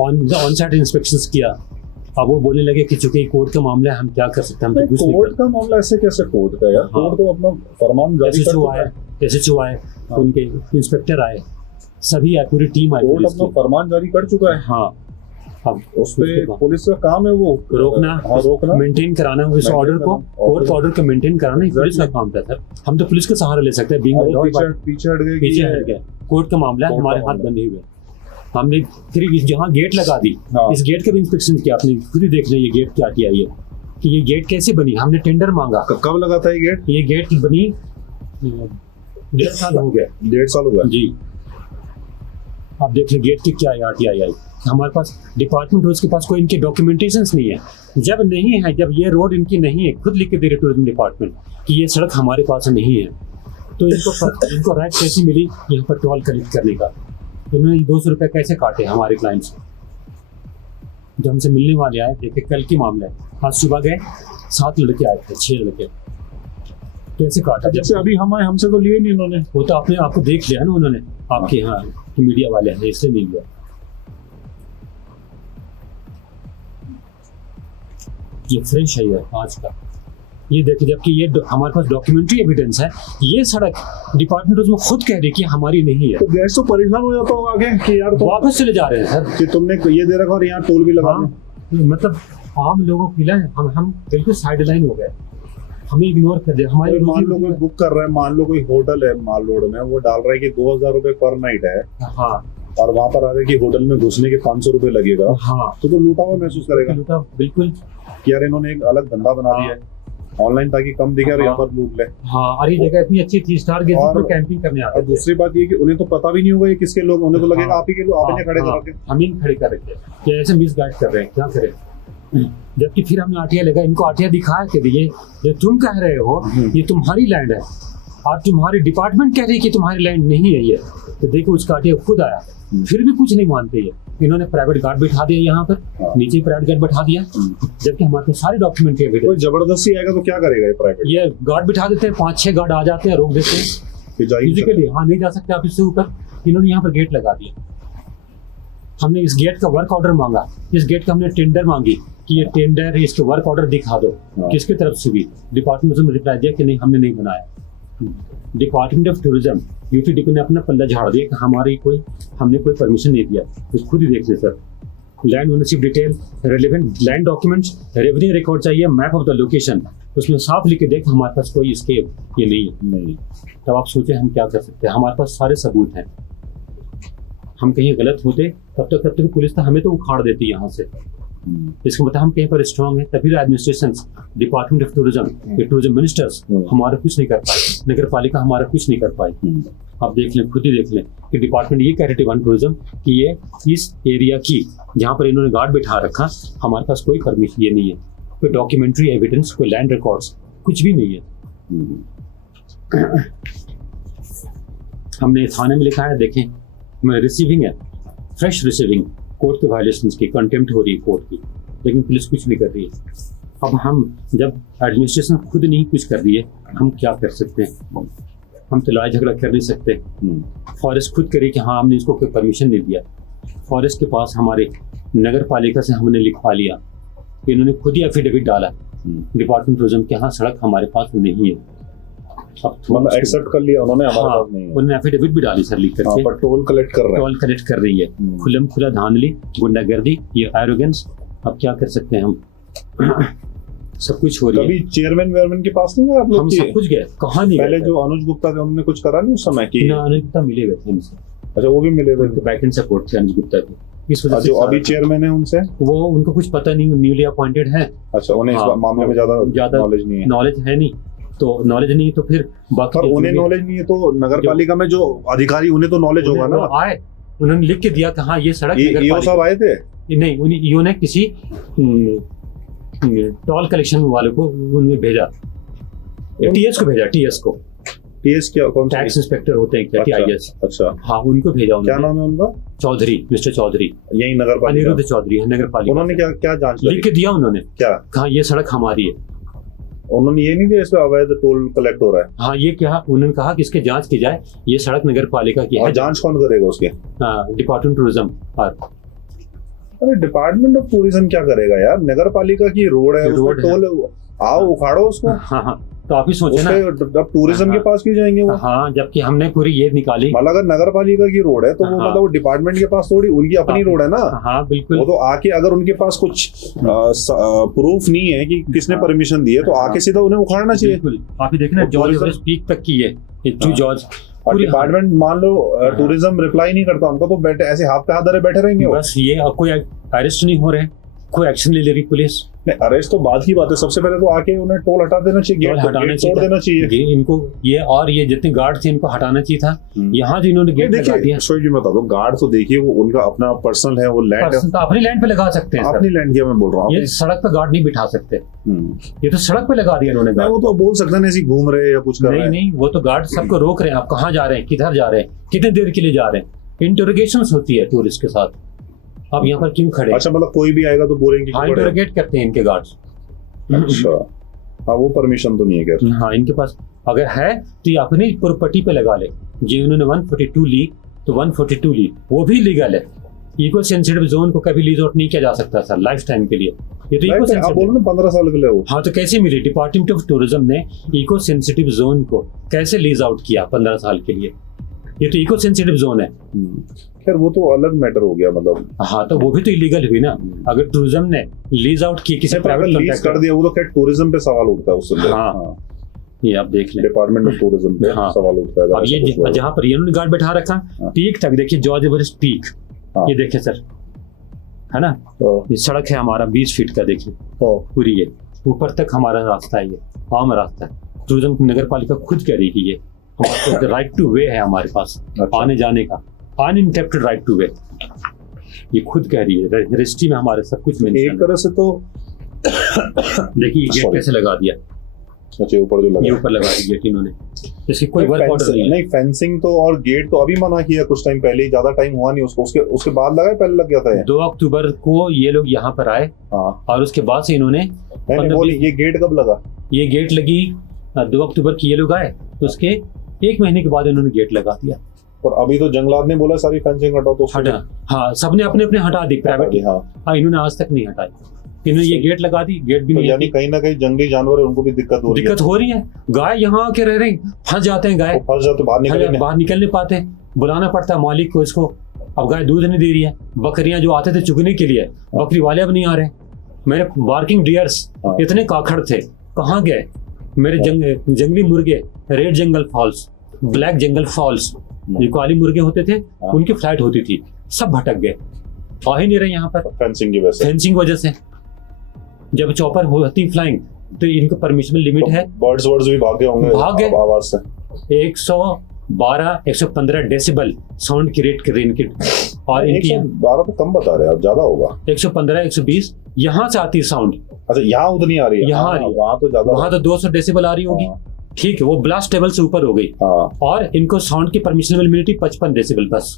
on site inspections किया। अब वो बोलने लगे कि चूंकि कोर्ट का मामला है हम क्या कर सकते हैं, हम तो कुछ नहीं। कोर्ट का मामला ऐसे कैसे कोर्ट का यार? कोर्ट तो अपना फरमान जारी कर चुका है। एसएचओ आए, उनके इंस्पेक्टर आए, सभी आए, पूरी टीम आई, कोर्ट अपना फरमान जारी कर चुका है। हाँ, अब उस पे पुलिस का काम है वो रोकना, हाँ, रोकना, मेंटेन कराना, उस maintain ऑर्डर को, करना, कोर्ट ऑर्डर को मेंटेन कराना, ये पुलिस का काम था सर। हम तो पुलिस का सहारा ले सकते हैं, बीइंग और वो पीछे हट गए कि पीछे ये- हट गए। कोर्ट का मामला है, कोर्ट का हमारे हाथ मामला। बंधे हुए। हमने फिर जहाँ गेट लगा दी, हाँ। इस गेट का भी इंस्पेक्शन किया, आपने खुद ही देख लिया ये गेट क्या किया ये, कि ये गेट कैसे बनी। हमने टेंडर मांगा, कब लगा था ये गेट? ये गेट बनी 1.5 साल हो गया 1.5 साल हुआ जी। आप देख लें गेट की क्या RTI आई। हमारे पास डिपार्टमेंट उसके पास कोई इनके डॉक्यूमेंटेशंस नहीं है। जब नहीं है, जब ये रोड इनकी नहीं है, खुद लिख के दे रहे टूरिज्म डिपार्टमेंट कि ये सड़क हमारे पास नहीं है, तो इनको राइट कैसे मिली यहाँ पर टोल कलेक्ट करने का? इन्होंने 200 रुपये कैसे काटे हमारे क्लाइंट से जो हमसे मिलने वाले आए? देखिए कल की मामला है, आज सुबह गए 7 लड़के आए थे, 6 लड़के, कैसे काटा? जैसे अभी हम आए, हमसे तो लिए नहीं इन्होंने। वो तो आपने आपको देख लिया ना उन्होंने, आपके यहाँ की मीडिया वाले हैं, इसलिए नहीं लिया। ये फ्रेश है ये आज का, ये देखिए, जबकि ये हमारे पास डॉक्यूमेंट्री एविडेंस है। ये सड़क डिपार्टमेंट उसमें खुद कह रही है कि हमारी नहीं है, तो गैस तो परेशान हो जाता होगा आगे कि यार तो वापस चले जा रहे हैं सर। कि तुमने ये दे रखा और यहाँ टोल भी लगा हाँ, दिया। मतलब आम लोगों को मिला है, हम बिल्कुल साइड लाइन हो गए, हमें इग्नोर कर दिया। हमारे मान लो कोई बुक कर रहा है, मान लो कोई होटल है माल रोड में, वो डाल रहा है कि 2000 रुपए पर नाइट है, हाँ और वहां पर आगे कि होटल में घुसने के 500 रुपए लगेगा, हाँ, तो लूटा हुआ महसूस करेगा लूटा बिल्कुल। कि यार इन्होंने एक अलग धंधा बना दिया है ऑनलाइन, ताकि कम दिखे और यहाँ पर लूट ले। हाँ, और ये जगह इतनी अच्छी थी, स्टार गेस्ट और- पर कैंपिंग करने आते और थे। दूसरी बात ये कि उन्हें तो पता भी नहीं होगा ये किसके लोग, उन्हें तो लगेगा हाँ। आप ही के लोग, आप इन्हें खड़े हाँ, कर रखे। हम ही खड़े कर रखे कि ऐसे मिस गाइड कर रहे हैं, क्या करें? जबकि फिर हमने RTI लगा, इनको RTI दिखाया कि ये तुम कह रहे हो ये तुम्हारी लैंड है, और तुम्हारी डिपार्टमेंट कह रही है कि तुम्हारी लैंड नहीं है ये, तो देखो उसका RTI खुद आया, फिर भी कुछ नहीं मानते ये। इन्होंने प्राइवेट गार्ड बिठा दिया यहाँ पर, हाँ। नीचे प्राइवेट गार्ड बिठा दिया, जबकि हमारे पास सारे डॉक्यूमेंट कोई एविडेंस। जबरदस्ती आएगा तो क्या करेगा ये प्राइवेट? ये गार्ड बिठा देते हैं, 5-6 गार्ड आ जाते हैं, रोक देते हैं कि जा ही नहीं फिजिकली, हाँ नहीं जा सकते आप इससे ऊपर। इन्होंने यहाँ पर गेट लगा दिया। हमने इस गेट का वर्क ऑर्डर मांगा, इस गेट का हमने टेंडर मांगी कि ये टेंडर, इसके वर्क ऑर्डर दिखा दो, हाँ। किसकी तरफ से भी। डिपार्टमेंट ने रिप्लाई दिया कि नहीं, हमने नहीं बनाया। डिपार्टमेंट ऑफ टूरिज्म UTDP ने अपना पल्ला झाड़ दिया कि हमने कोई परमिशन नहीं दिया। तो खुद ही देख ले sir, land ownership detail, relevant land documents, revenue record चाहिए, मैप ऑफ द लोकेशन, उसमें साफ लिख के देख हमारे पास कोई इसके ये नहीं है। नहीं। तब आप सोचें हम क्या कर सकते हैं? हमारे पास सारे सबूत हैं। हम कहीं गलत होते तब तक पुलिस तो हमें तो उखाड़ देती यहाँ से। इसका मतलब हम कहीं पर स्ट्रांग है, तभी administration, department of tourism, tourism ministers हमारा कुछ नहीं कर पाए, नगर पालिका हमारा कुछ नहीं कर पाई। आप देख लें, खुद ही देख लें कि डिपार्टमेंट ये कह रहे वन टूरिज्म कि ये इस एरिया की जहाँ पर इन्होंने गार्ड बिठा रखा, हमारे पास कोई परमिशन ये नहीं है, कोई डॉक्यूमेंट्री एविडेंस, कोई लैंड रिकॉर्ड्स, कुछ भी नहीं है। हमने थाने में लिखा है, देखें रिसीविंग है, फ्रेश रिसीविंग, कोर्ट के वायलेशंस की कंटेम्प्ट हो रही है कोर्ट की, लेकिन पुलिस कुछ नहीं कर रही है। अब हम जब एडमिनिस्ट्रेशन खुद नहीं कुछ कर रही है, हम क्या कर सकते हैं? हम तो लड़ाई झगड़ा कर नहीं सकते। फॉरेस्ट खुद करे कि हाँ हमने इसको कोई परमिशन नहीं दिया। फॉरेस्ट के पास हमारे नगर पालिका से हमने लिखवा लिया, इन्होंने खुद ही एफिडेविट डाला डिपार्टमेंट टूरिज्म के हाँ सड़क हमारे पास नहीं है। अब मतलब एक्सेप्ट कर लिया उन्होंने, हमारे हाँ, पास नहीं है। उन्होंने एफिडेविट भी डाली सर लिख हाँ, करके, पर टोल कलेक्ट कर रहे हैं। टोल कलेक्ट कर रही है। खुलम खुला धांधली, गुंडागर्दी, ये एरोगेंस, अब क्या कर सकते हैं हम? सब कुछ हो रही है। कभी चेयरमैन वेयरमैन के पास नहीं गए आप लोग? हम सब कुछ गए, कहाँ नहीं पहले गए? जो अनुज गुप्ता थे उन्होंने कुछ करा नहीं उस समय की? ना अनुज मिले हुए थे हमसे, अच्छा, वो भी मिले हुए थे। बैक एंड सपोर्ट थे अनुज गुप्ता की, इस वजह से जो अभी चेयरमैन है उनसे, वो उनको कुछ पता नहीं, न्यूली अपॉइंटेड है, अच्छा, उन्हें इस हाँ, मामले में ज्यादा ज्यादा नॉलेज नहीं है। नॉलेज है नहीं, तो नॉलेज नहीं तो फिर बाकी पर जो उन्हें भी- नॉलेज नहीं है तो नगर पालिका में जो अधिकारी उन्हें तो नॉलेज होगा उन्हें ना। वो आए, उन्होंने लिख के दिया कि हाँ ये सड़क ईओ नगरपालिका- साहब आए थे? नहीं, उन्हें ईओ ने किसी टोल कलेक्शन वाले को उन्हें भेजा, TS को भेजा, TS को, टीएस क्या, कौन सा? टैक्स इंस्पेक्टर होते हैं क्या, अच्छा, TIS, अच्छा, हाँ उनको भेजा क्या उन्होंने। नाम है उनका? चौधरी, मिस्टर चौधरी, यही नगर पालिका। अनिरुद्ध चौधरी है नगर पालिका। उन्होंने क्या क्या जांच लिख करी? के दिया उन्होंने, क्या कहा ये सड़क हमारी है। उन्होंने ये नहीं दिया इसमें अवैध टोल कलेक्ट हो रहा है? हाँ ये क्या, उन्होंने कहा कि इसके जांच की जाए, ये सड़क नगर पालिका की और है, जांच कौन करेगा उसके? Department tourism. अरे डिपार्टमेंट ऑफ टूरिज्म क्या करेगा यार? नगर पालिका की रोड है, रोड उसमें टोल, आओ उखाड़ो उसको। हाँ हाँ, तो आप ही सोचे ना। अब टूरिज्म के पास क्यों जाएंगे वो? हाँ, जबकि हमने पूरी ये निकाली। मतलब अगर नगर पालिका की रोड है तो वो हाँ। मतलब वो डिपार्टमेंट के पास थोड़ी, उनकी अपनी रोड है ना। हाँ बिल्कुल। वो तो आके अगर उनके पास कुछ प्रूफ नहीं है कि किसने परमिशन दी है, तो आके सीधा उन्हें उखाड़ना चाहिए। बिल्कुल, आप ही देखना जॉर्ज एवरेस्ट पीक तक की है ये टू जॉर्ज। और डिपार्टमेंट मान लो टूरिज्म रिप्लाई नहीं करता उनका, तो बैठे ऐसे हाथ पे हाथ धरे बैठे रहेंगे वो। बस ये, कोई अरेस्ट नहीं हो रहे, कोई एक्शन नहीं ले रही पुलिस। नहीं, अरेस्ट तो बात की बात है, सबसे पहले तो आके उन्हें टोल हटा देना चाहिए, टोल हटाना गेट तोड़ देना चाहिए। ये इनको ये और ये जितने गार्ड थे इनको हटाना चाहिए था। यहाँ जो इन्होंने गेट लगा दिया। देखिए सो जी, मैं बता दूं, गार्ड तो देखिए वो उनका अपना पर्सनल है, वो लैंड है, पर्सन तो अपनी लैंड पे लगा सकते हैं अपनी लैंड की मैं बोल रहा हूँ। ये सड़क पे गार्ड नहीं बिठा सकते, ये तो सड़क पे लगा दिया इन्होंने नहीं, गार्ड। वो तो बोल सकते हैं ऐसे ही घूम रहे हैं या कुछ कर रहे नहीं हैं। नहीं, वो तो गार्ड सबको रोक रहे हैं, आप कहाँ जा रहे हैं, किधर जा रहे हैं, कितने देर के लिए जा रहे हैं। इंटरोगेशंस होती है टूरिस्ट के साथ, आप यहाँ पर क्यों खड़े हैं? अच्छा, मतलब कोई भी आएगा तो बोलेंगे हाँ, कि बड़े- इंटरोगेट करते हैं इनके गार्ड्स। अच्छा, हाँ वो परमिशन तो नहीं है खैर। हाँ, इनके पास अगर है तो ये अपनी प्रॉपर्टी पे लगा ले। जी उन्होंने 142 ली तो 142 ली, वो भी लीगल है। इको सेंसिटिव जोन को कभी लीज आउट नहीं किया जा सकता सर लाइफ टाइम के लिए। ये तो इको आप सेंसिटिव। बोलो ना 15 साल के लिए वो। हाँ, तो कैसे मिली? डिपार्टमेंट ऑफ टूरिज्म ने इको सेंसिटिव जोन को कैसे लीज आउट किया 15 साल के लिए? ये तो इको सेंसिटिव जोन है। खैर वो तो अलग मैटर हो गया, मतलब हाँ, तो वो भी तो इलीगल हुई ना। अगर टूरिज्म ने लीज आउट की किसी प्राइवेट लीज कर कॉन्ट्रैक्टर। दिया, वो तो खैर टूरिज्म पे सवाल उठता है उससे। हाँ। ये आप देख लें, डिपार्टमेंट ऑफ टूरिज्म पे हाँ। सवाल उठता है। अब ये जहाँ पर इन्होंने गार्ड बैठा रखा, पीक तक देखिए, जॉर्ज एवरेस्ट पीक, हाँ। ये देखिए सर, है ना, ये सड़क है हमारा 20 फीट का, देखिए पूरी ये ऊपर तक हमारा रास्ता है, ये आम रास्ता है। टूरिज्म नगर पालिका खुद कह रही कि ये हमारे राइट टू वे है हमारे पास, आने जाने का अनइंटरप्टेड राइट टू वे, ये खुद कह रही है। रजिस्ट्री में हमारे सब कुछ मेंशन एक है। तरह से तो देखिए ये गेट कैसे लगा दिया, अच्छा ऊपर जो लगा ये ऊपर लगा दी गेट इन्होंने, इसकी कोई वर्क ऑर्डर नहीं है। नहीं, फेंसिंग तो और गेट तो अभी मना किया कुछ टाइम पहले ही, ज्यादा टाइम हुआ नहीं उसको, उसके बाद लगा है, पहले लग गया था ये। 2 अक्टूबर को ये लोग यहाँ पर आए, हाँ, और उसके बाद से इन्होंने नहीं बोली ये गेट कब लगा? ये गेट लगी 2 अक्टूबर की, ये लोग आए तो उसके 1 महीने के बाद इन्होंने गेट लगा दिया। और अभी तो जंगलात ने बोला सारी फेंसिंग हटाओ, तो हटा, हाँ, सबने अपने अपने हटा दी प्राइवेट। हाँ, हाँ, इन्होंने आज तक नहीं हटाई, इन्होंने ये गेट लगा दी, गेट भी तो नहीं यानी हटी। कहीं ना कहीं जंगली जानवर है, उनको भी दिक्कत हो रही है। दिक्कत हो रही है, गाय यहाँ आके रह रही, फंस जाते हैं गाय, वो फंस जाते बाहर निकलने। बाहर निकल नहीं पाते, बुलाना पड़ता है मालिक को इसको। अब गाय दूध नहीं दे रही है, बकरियां जो आते थे चुगने के लिए, बकरी वाले अब नहीं आ रहे। मेरे बार्किंग डियर्स हाँ। इतने काखड़ थे, कहाँ गए? मेरे जंगली मुर्गे, रेड जंगल फॉल्स, ब्लैक जंगल फॉल्स, ये काली मुर्गे होते थे, उनकी फ्लाइट होती थी, सब भटक गए, आ ही नहीं रहे यहाँ पर फेंसिंग की वजह से। फेंसिंग वजह से। जब चॉपर होती फ्लाइंग तो इनको परमिशन लिमिट है, बर्ड्स भी भाग गए होंगे भाग गए। आवाज से। 112 115 डेसिबल साउंड क्रिएट कर रही इनकी, और इनकी 112 तो कम बता रहे हैं आप, ज्यादा होगा। 115 120 यहाँ से आती है साउंड, अच्छा, यहाँ उतनी आ रही है? यहाँ आ रही है। वहाँ तो ज्यादा। वहां तो 200 डेसिबल आ रही होगी, ठीक है, वो ब्लास्ट लेवल से ऊपर हो गई। हाँ, और इनको साउंड की परमिशनेबल लिमिट 55 डेसिबल बस।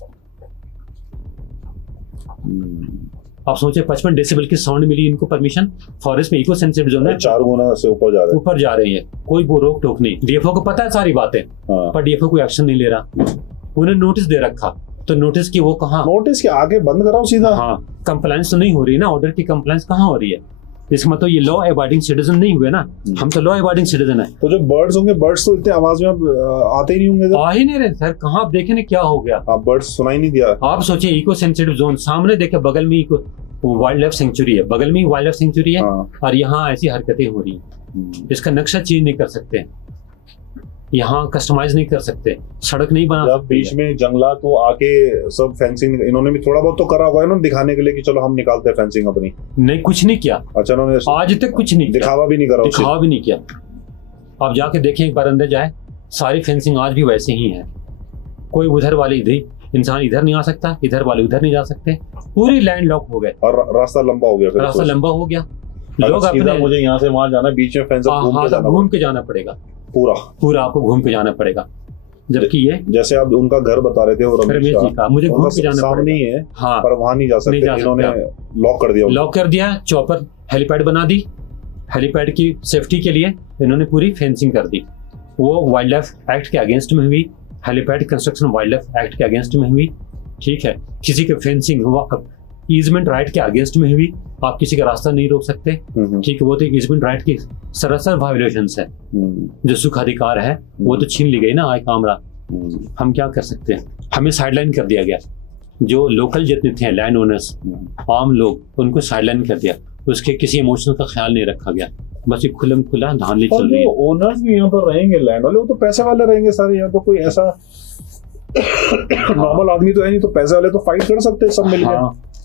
आप सोचे 55 डेसिबल की साउंड मिली इनको परमिशन, फॉरेस्ट में इको सेंसिटिव जोन है, 4 गुना से ऊपर जा रहे ऊपर जा रही है, कोई वो रोक टोक नहीं। डीएफओ को पता है सारी बातें, हैं। हाँ। पर डीएफओ कोई एक्शन नहीं ले रहा। उन्हें नोटिस दे रखा, तो नोटिस की वो कहाँ? नोटिस के आगे बंद कराओ सीधा। हाँ, कंप्लायंस तो नहीं हो रही ना, ऑर्डर की कंप्लायंस कहाँ हो रही है? इसका मतलब ये लॉ अबाइडिंग सिटीजन नहीं हुए ना, हम तो लॉ अबाइडिंग सिटीजन है। तो जो बर्ड्स होंगे, बर्ड्स तो इतने आवाज में अब आते ही नहीं होंगे। आ ही नहीं रहे सर, कहाँ? आप देखे ना क्या हो गया। आप बर्ड्स सुनाई नहीं दिया। आप सोचिए इको सेंसिटिव जोन, सामने देखे बगल में इको वाइल्ड लाइफ सेंचुरी है, बगल में ही वाइल्ड लाइफ सेंचुरी है, हाँ। और यहाँ ऐसी हरकतें हो रही हैं। इसका नक्शा चेंज नहीं कर सकते, यहाँ कस्टमाइज नहीं कर सकते, सड़क नहीं बना जब सकते। बीच में जंगलात वो आके सब फेंसिंग, इन्होंने भी थोड़ा बहुत तो करा होगा इन्होंने, दिखाने के लिए कि चलो हम निकालते हैं फेंसिंग अपनी। नहीं, कुछ नहीं किया, अच्छा, इन्होंने आज तक कुछ नहीं किया, दिखावा भी नहीं करा उससे। दिखावा भी नहीं किया। आप जाके देखें एक बार, अंदर जाए, सारी फेंसिंग आज भी वैसे ही है। कोई उधर वाले इधर, इंसान इधर नहीं आ सकता, इधर वाले उधर नहीं जा सकते, पूरी लैंड लॉक हो गए, और रास्ता लंबा हो गया फिर रास्ता उससे। लंबा हो गया। अगर लोग सीधा अपने मुझे यहाँ से वहां जाना, बीच में फेंस घूम के जाना पड़ेगा, पूरा आपको घूम के जाना पड़ेगा। जबकि ये जैसे आप उनका घर बता रहे थे वो रमेश जी का, मुझे घूम के जाना सामने ही पड़ेगा। है, हाँ, पर वहां नहीं जा नहीं सकते, जा इन्होंने सकते लॉक कर दिया। लॉक कर दिया, चॉपर हेलीपैड बना दी, हेलीपैड की सेफ्टी के लिए इन्होंने पूरी फेंसिंग कर दी। वो वाइल्ड लाइफ एक्ट के अगेंस्ट में हुई, helipad construction wild life act के अगेंस्ट में हुई, ठीक है। किसी के फेंसिंग हुआ, ईजमेंट राइट के अगेंस्ट में भी आप किसी का रास्ता नहीं रोक सकते। ठीक है, वो तो ईजमेंट राइट की सरासर वायोलेशन है। जो सुख अधिकार है वो तो छीन ली गई ना आय कामरा। हम क्या कर सकते हैं, हमें साइडलाइन कर दिया गया। जो लोकल जितने थे लैंड ओनर्स, आम लोग, उनको साइडलाइन कर दिया। उसके किसी इमोशन का ख्याल नहीं रखा गया, बस ये खुलम खुला धांधली चल रही है। ओनर्स भी यहाँ पर रहेंगे, लैंड वाले, वो तो पैसे वाले रहेंगे सारे। यहाँ तो कोई ऐसा नॉर्मल आदमी तो है नहीं, तो पैसे वाले तो फाइट कर सकते हैं सब मिलकर।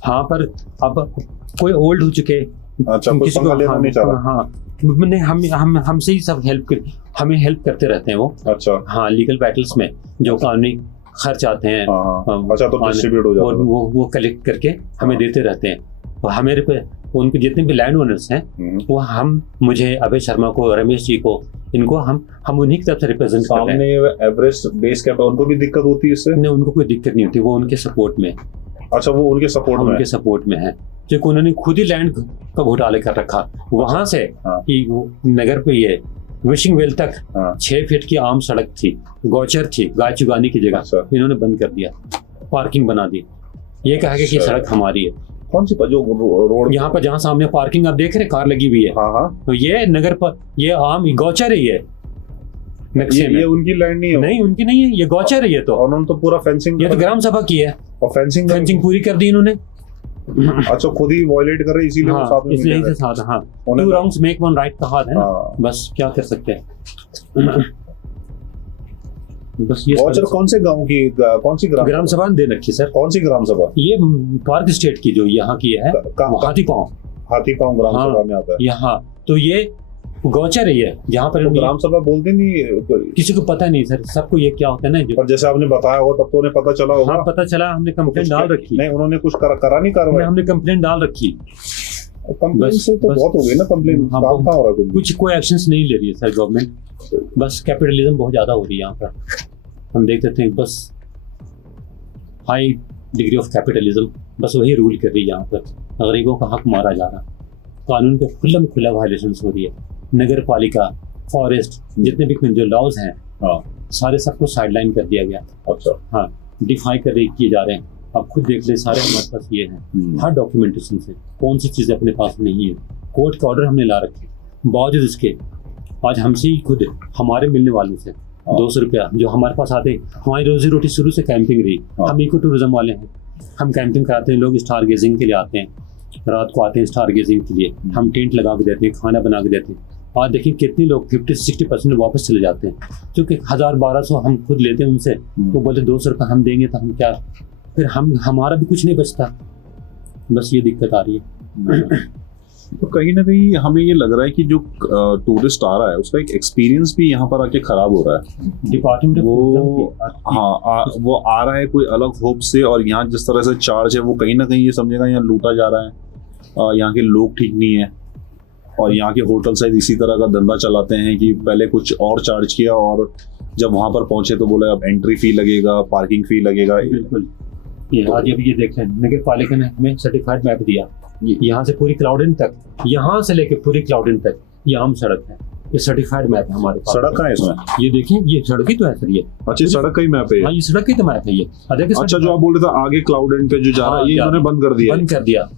हाँ, पर अब कोई ओल्ड हो चुके, अच्छा, कोई पंगा लेना नहीं चाह रहा। हाँ, मैंने हम हमसे ही सब हमें हेल्प करते रहते हैं वो। अच्छा, हाँ, लीगल बैटल्स में जो कानूनी खर्च आते हैं, अच्छा, तो डिस्ट्रीब्यूट हो जाता है, वो कलेक्ट करके हमें देते रहते हैं। और हमारे पे उनके जितने भी लैंड ओनर्स हैं वो मुझे अभय शर्मा को, रमेश जी को, इनको हम उन्हीं की तरफ से रिप्रेजेंट कर रहे हैं। सामने एवरेस्ट बेस कैंप, उनको भी दिक्कत होती है इससे? नहीं, उनको कोई दिक्कत नहीं होती, वो उनके सपोर्ट में। अच्छा, वो उनके सपोर्ट में, उनके सपोर्ट में है, क्योंकि उन्होंने खुद ही लैंड का घोटाला कर रखा। वहां से कि वो नगर पे ये विशिंग वेल तक 6 फीट की आम सड़क थी, गौचर थी, गाय चुगाने की जगह, इन्होंने बंद कर दिया, पार्किंग बना दी। ये कहा गया कि सड़क हमारी है। कौन सी जो रोड यहाँ पर जहाँ सामने पार्किंग आप देख रहे, कार लगी हुई है, तो ये नगर पर ये आम गौचर है। ये उनकी लैंड नहीं है? नहीं, उनकी नहीं है, ये गौचर है। ये तो उन्होंने तो पूरा फेंसिंग, ये तो ग्राम सभा की है, और फेंसिंग पूरी कर दी इन्होंने। अच्छा, खुद ही वायलेट कर रहे, इसीलिए वो साथ में, इसलिए से साथ। हाँ, 2 wrongs make 1 right कहा है ना। बस क्या कर सकते हैं। बस ये कौन से गांव की, कौन सी ग्राम सभा दे रखी सर? कौन सी ग्राम सभा? ये पार्क स्टेट की जो यहाँ की है, हाथीपांव ग्राम सभा में आता है यहाँ। तो ये गौचर है, ये जहाँ पर ग्राम सभा बोलते नहीं, किसी को पता नहीं सर, सबको ये क्या होता है ना। पर जैसे आपने बताया होगा तब तो उन्हें पता चला होगा। हाँ, पता चला, हमने कंप्लेंट डाल रखी। नहीं, उन्होंने कुछ करा नहीं कार्रवाई? हमने कंप्लेंट डाल रखी। कंप्लेंट से तो बहुत हो गई ना, कंप्लेंट कहाँ हो रहा है? कुछ कोई एक्शंस नहीं ले रही है सर गवर्नमेंट। बस कैपिटलिज्म बहुत ज्यादा हो रही है यहाँ पर। हम देखते थे बस हाई डिग्री ऑफ कैपिटलिज्म, बस वही रूल कर रही है यहाँ पर। गरीबों का हक मारा जा रहा, कानून के खुल्लम खुला वायलेशन हो रही है। नगर पालिका, फॉरेस्ट, जितने भी जो लॉज हैं, सारे सबको साइडलाइन कर दिया गया। अच्छा, हाँ, डिफाई कर किए जा रहे हैं। आप खुद देख ले, सारे हमारे पास ये हैं, हर डॉक्यूमेंटेशन से कौन सी चीज़ें अपने पास नहीं है। कोर्ट का ऑर्डर हमने ला रखे, बावजूद इसके आज हमसे ही खुद हमारे मिलने वालों से 200 रुपया जो हमारे पास आते। हमारी रोजी रोटी शुरू से कैंपिंग रही। हम इको टूरिज्म वाले हैं, हम कैंपिंग कराते हैं। लोग स्टार गेजिंग के लिए आते हैं, रात को आते हैं स्टार गेजिंग के लिए। हम टेंट लगा के देते हैं, खाना बना के देते हैं। आज देखिए कितने लोग 50-60% वापस चले जाते हैं, क्योंकि 1000-1200 हम खुद लेते हैं उनसे। वो बोलते 200 रुपये हम देंगे तो हम क्या, फिर हमारा भी कुछ नहीं बचता। बस ये दिक्कत आ रही है। तो कहीं ना कहीं हमें ये लग रहा है कि जो टूरिस्ट आ रहा है उसका एक एक्सपीरियंस भी यहाँ पर आके खराब हो रहा है। डिपार्टमेंट वो आ रहा है कोई अलग होप से, और यहाँ जिस तरह से चार्ज है वो कहीं ना कहीं ये समझेगा यहाँ लूटा जा रहा है, यहाँ के लोग ठीक नहीं है। और यहाँ के होटल शायद इसी तरह का धंधा चलाते हैं कि पहले कुछ और चार्ज किया और जब वहाँ पर पहुंचे तो बोला अब एंट्री फी लगेगा, पार्किंग फी लगेगा। बिल्कुल, ये आज अभी ये देखें, नगर पालिका ने हमें सर्टिफाइड मैप दिया। यहाँ से पूरी क्लाउडन तक, यहाँ से लेके पूरी क्लाउडन तक ये आम सड़क है। ये सर्टिफाइड मैप है हमारे पास। सड़क का है इसमें? ये देखिए, ये सड़क ही तो है सर ये। अच्छा, सड़क का ही मैप है? हाँ, ये सड़क ही तो मैप है ये। अच्छा, जो आप बोल रहे थे आगे क्लाउडन पे जो जा रहा है, ये इन्होंने बंद कर दिया।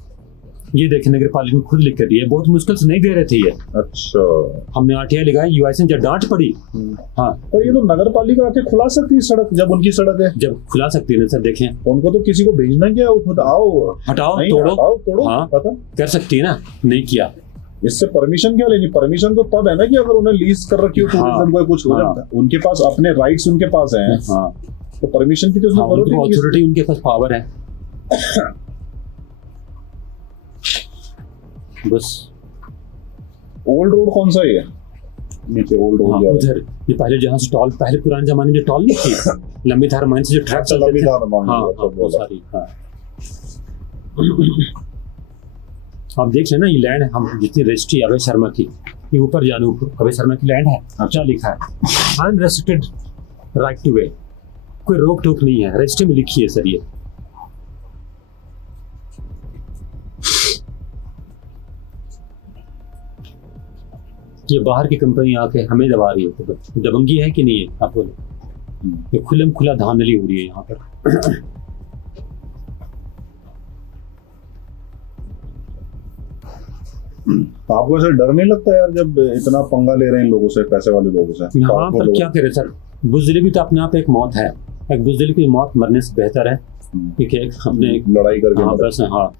ये देखिए, नगर पालिका ने खुद लिख कर दिया, बहुत मुश्किल से नहीं दे रहे थे ये। अच्छा, हमने RTI लगाई, यूआईएन जब डांट पड़ी। हाँ, पर ये तो नगर पालिका आके खुला सकती है सड़क, जब उनकी सड़क है, जब खुला सकती है ना सर। देखें, उनको तो किसी को भेजना क्या, वो खुद आओ, हटाओ, तोड़ो। हाँ, कर सकती है ना, नहीं किया। इससे परमिशन क्या लेनी? परमिशन तो तब है ना कि अगर उन्हें लीज कर रखी हो टूरिज्म को, कुछ हो जाता है। उनके पास अपने राइट्स उनके पास हैं। तो परमिशन की तो अथॉरिटी उनके पास पावर है। बस ओल्ड रोड कौन सा है? नीचे ओल्ड रोड उधर, ये पहले जहाँ से टॉल, पहले पुराने जमाने में टॉल नहीं थी, लंबी धार माइन से जो ट्रैक चलते थे। वो सारी। आप देख रहे हैं ना, ये लैंड हम जितनी रजिस्ट्री अभय शर्मा की, ये ऊपर जाने अभय शर्मा की लैंड है। अच्छा, लिखा है अनरेस्ट्रिक्टेड राइट टू वे, कोई रोक टोक नहीं है, रजिस्ट्री में लिखी है सर। ये बाहर की कंपनी आके हमें दबा रही है, तो दबंगी है कि नहीं है आप बोलो? ये खुलम खुला धांधली हो रही है यहाँ पर। तो आपको ऐसा डर नहीं लगता यार जब इतना पंगा ले रहे हैं इन लोगों से, पैसे वाले लोगों से? यहाँ पर क्या करे सर, बुज़दिली भी तो अपने आप एक मौत है। एक बुज़दिली की मौत मरने से बेहतर है कि एक अपने लड़ाई करके हाँ बस हाँ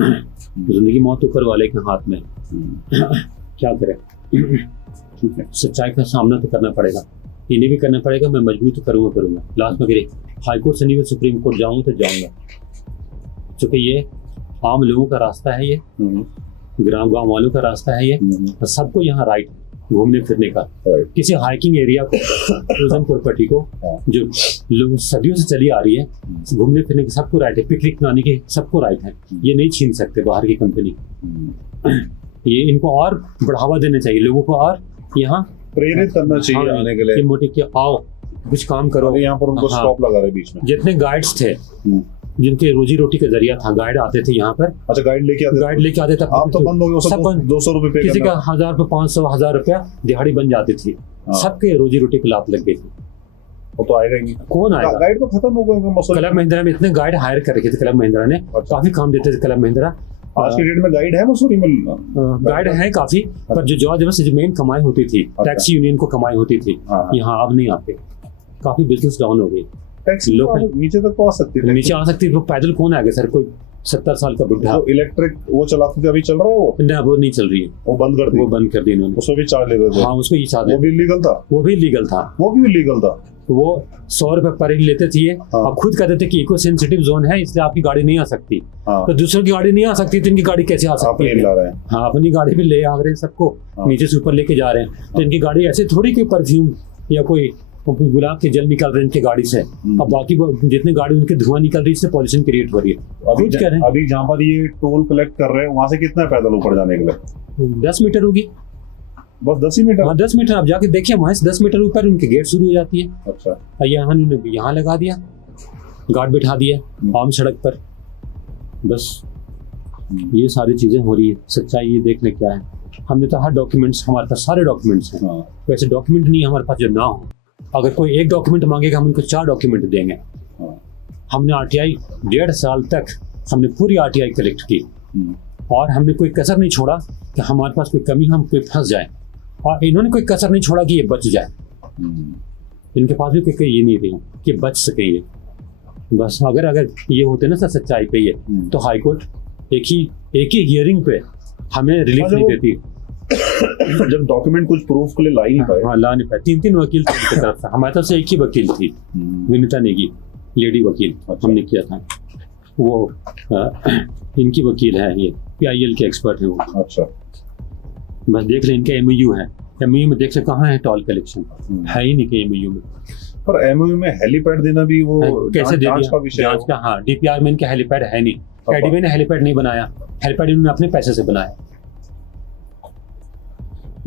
जिंदगी मौत ऊपर वाले के हाथ में। क्या करे, सच्चाई का सामना तो करना पड़ेगा, इन्हें भी करना पड़ेगा। मैं मजबूर तो करूँगा लास्ट में करी हाई कोर्ट से नहीं मैं सुप्रीम कोर्ट जाऊँगा तो जाऊँगा, क्योंकि ये आम लोगों का रास्ता है, ये गाँव वालों का रास्ता है, ये तो सबको यहाँ राइट घूमने फिरने का। किसी हाइकिंग एरिया को, टूरिज्म प्रॉपर्टी को जो लोग सदियों से चली आ रही है, घूमने फिरने की सबको राइट है, पिकनिक मनाने की सबको राइट है। ये नहीं छीन सकते बाहर की कंपनी। ये इनको और बढ़ावा देना चाहिए, लोगों को और यहाँ प्रेरित करना चाहिए आने के लिए, मोटी कि आओ कुछ काम करो। यहाँ पर उनको स्टॉप लगा रहे बीच में। जितने गाइड्स थे जिनके रोजी रोटी का जरिया था, गाइड आते थे यहाँ पर। अच्छा, गाइड लेके आते थे। आप तो बंद हो गए, सब बंद। 200 रुपए पे किसी का 1000 रुपये 500 1000 रुपया दिहाड़ी बन जाती थी। सबके रोजी रोटी को लात लग गई थी। वो तो आएगा ही नहीं, कौन आएगा? गाइड तो खत्म हो गया। क्लब महिंद्रा में इतने गाइड हायर कर रखे थे, क्लब महिंद्रा ने काफी काम देते थे। क्लब महिंद्रा आज के डेट में गाइड है मसूरी में? गाइड है काफी, पर जो जॉर्ज एवरेस्ट मेन कमाई होती थी, टैक्सी यूनियन को कमाई होती थी, यहाँ अब नहीं आते। काफी बिजनेस डाउन हो गई। टैक्सी नीचे तक तो आ सकती है, नीचे आ सकती है। पैदल कौन आएगा सर? कोई 70 साल का बुढ़ा। इलेक्ट्रिक वो चलाते थे, अभी चल रहा है वो? नहीं, वो नहीं चल रही है, वो बंद कर दी। वो बंद कर दी इन्होंने। उसमें भी चार्ज लेते थे। हाँ, उसको ही चार्ज। वो भी लीगल था? वो भी लीगल था। वो भी लीगल था। वो 100 रुपए पर ही लेते थे। अब खुद कहते थे कि इको सेंसिटिव जोन है, इसलिए आपकी गाड़ी नहीं आ सकती। तो दूसरों की गाड़ी नहीं आ सकती तो इनकी गाड़ी कैसे आ सकती है? हाँ, अपनी गाड़ी भी ले आ रहे हैं, सबको नीचे से ऊपर लेके जा रहे हैं। तो इनकी गाड़ी ऐसे थोड़ी कोई परफ्यूम या कोई गुलाब के जल निकल रहे हैं इनकी गाड़ी से। अब बाकी जितने गाड़ी उनके धुआं निकल रही है, इससे पॉल्यूशन क्रिएट हो रही है। अभी जहाँ पर ये टोल कलेक्ट कर रहे हैं वहां से कितना पैदल ऊपर जाने के लिए? 10 मीटर होगी, बस 10 ही मीटर। हाँ 10 मीटर। आप जाके देखिए, वहां से 10 मीटर ऊपर उनकी गेट शुरू हो जाती है। अच्छा, यहाँ लगा दिया, गार्ड बिठा दिया आम सड़क पर। बस ये सारी चीजें हो रही है। सच्चाई ये देखने क्या है, हमने तो हर डॉक्यूमेंट्स, हमारे पास सारे डॉक्यूमेंट्स हैं। वैसे डॉक्यूमेंट नहीं हमारे पास जो ना हो। अगर कोई एक डॉक्यूमेंट मांगेगा, हम उनको 4 डॉक्यूमेंट देंगे। हमने आरटीआई 1.5 साल तक हमने पूरी आरटीआई कलेक्ट की, और हमने कोई कसर नहीं छोड़ा कि हमारे पास कोई कमी, हम कोई फंस जाए। और इन्होंने कोई कसर नहीं छोड़ा कि ये बच जाए। इनके पास भी कोई ये नहीं रही कि बच सके ये। बस अगर ये होते ना सर सच्चाई पे ये, तो हाई कोर्ट एक ही हियरिंग पे हमें रिलीफ नहीं देती। जब डॉक्यूमेंट कुछ प्रूफ के लिए ला ही नहीं पाए। हाँ, ला नहीं पाए। 3 वकील थे उनकी तरफ से, हमारे तरफ से एक ही वकील थी, विनीता नेगी, लेडी वकील। हमने किया था। वो इनकी वकील है, ये PIL के एक्सपर्ट है वो। अच्छा, बस देख ले, इनका MOU है। MOU में देख ले कहाँ है टोल कलेक्शन, है ही नहीं कि MOU में। पर MOU में हेलीपैड देना भी वो कैसे दे जांच का विषय है। जांच का, हाँ। DPR में इनका हेलीपैड है नहीं। एडीबी ने हेलीपैड नहीं बनाया, हेलीपैड इन्होंने अपने पैसे से बनाया।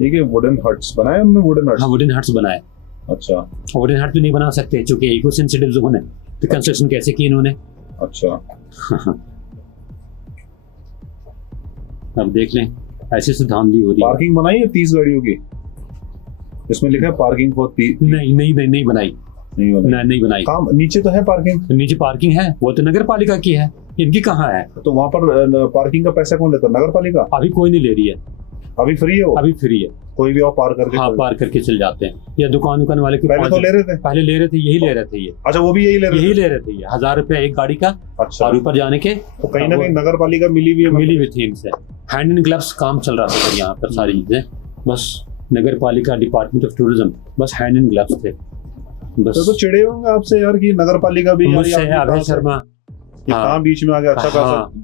ये वुडन हट्स बनाए हमने? Wooden huts? हाँ, वुडन हट्स बनाए। अच्छा, वुडन हट भी नहीं बना सकते क्योंकि इको सेंसिटिव जोन है। तो कंस्ट्रक्शन कैसे की इन्होंने? अच्छा। अब देख लें, ऐसे से धांधली हो रही है। पार्किंग बनाई है 30 गाड़ियों की? इसमें लिखा है पार्किंग फॉर 30। नहीं बनाई। नहीं बनाई। काम नीचे तो है पार्किंग? नीचे पार्किंग है, वो तो नगर पालिका की है, इनकी कहाँ है? तो वहाँ पर पार्किंग का पैसा कौन लेता है? नगर पालिका? अभी कोई नहीं ले रही है। अभी फ्री है वो? अभी फ्री है, कोई भी पार करके? हाँ, पार करके चल जाते हैं। या दुकान वाले के पहले तो ले रहे थे? पहले ले रहे थे, यही ले रहे थे ये। अच्छा, वो भी यही ले रहे थे? ये 1000 रुपया एक गाड़ी का। अच्छा। और ऊपर जाने के तो कहीं ना कहीं नगर पालिका मिली हुई थी इनसे। हैंड इन ग्लव्स काम चल रहा था यहाँ पर, सारी चीजें। बस नगर पालिका, डिपार्टमेंट ऑफ टूरिज्म, बस हैंड इन ग्लव्स थे। बस तो चिड़े होंगे आपसे यार कि नगर पालिका भी अभय शर्मा कहाँ बीच में आ गया? अच्छा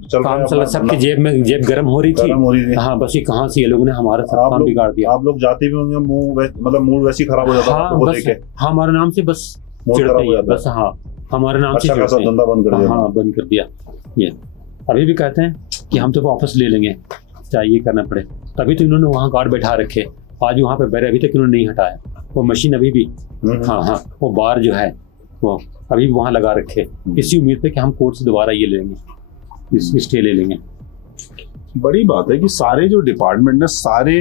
चल रहा है, सबकी जेब गर्म हो रही थी। हाँ, बस ये कहाँ से ये लोगों ने हमारा सब काम बिगाड़ दिया। आप लोग जाते भी होंगे, मतलब मूड वैसे ही खराब हो जाता है वो देख के। हमारे नाम से बस चिढ़ते हैं बस। हाँ, हमारे नाम से धंधा बंद कर दिया। हाँ, बंद कर दिया। ये अभी भी कहते हैं कि हम तो वापस ले लेंगे, चाहे ये करना पड़े। तभी तो इन्होंने वहाँ गार्ड बैठा रखे। आज वहाँ पे बैठे, अभी तक इन्होंने नहीं हटाया वो मशीन। अभी भी हाँ, वो बार जो है वो अभी भी वहाँ लगा रखे, इसी उम्मीद पे कि हम कोर्ट से दोबारा ये लेंगे, स्टे ले लेंगे। बड़ी बात है कि सारे जो डिपार्टमेंट ने सारे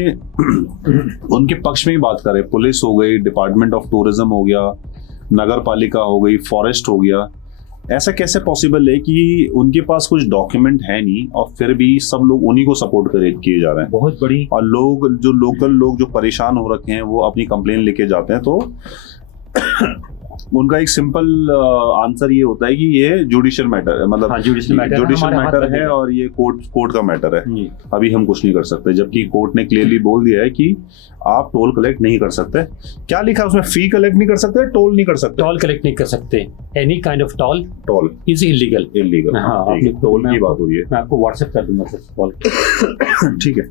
उनके पक्ष में ही बात करें। पुलिस हो गई, डिपार्टमेंट ऑफ टूरिज्म हो गया, नगर पालिका हो गई, फॉरेस्ट हो गया, ऐसा कैसे पॉसिबल है कि उनके पास कुछ डॉक्यूमेंट है नहीं और फिर भी सब लोग उन्हीं को सपोर्ट किए जा रहे हैं? बहुत बड़ी और लोग जो लोकल लोग जो परेशान हो रखे हैं वो अपनी कंप्लेन लेके जाते हैं, तो उनका एक सिंपल आंसर ये होता है कि ये जुडिशियल मैटर है, मतलब जुडिशियल मैटर है और ये कोर्ट का मैटर है, अभी हम कुछ नहीं कर सकते। जबकि कोर्ट ने क्लियरली बोल दिया है कि आप टोल कलेक्ट नहीं कर सकते। क्या लिखा है उसमें? फी कलेक्ट नहीं कर सकते, टोल नहीं कर सकते। टोल कलेक्ट नहीं कर सकते। Any kind of toll is illegal. हाँ, हाँ, टोल की बात हो रही है। मैं आपको व्हाट्सएप कर दूंगा सर कॉल। ठीक है।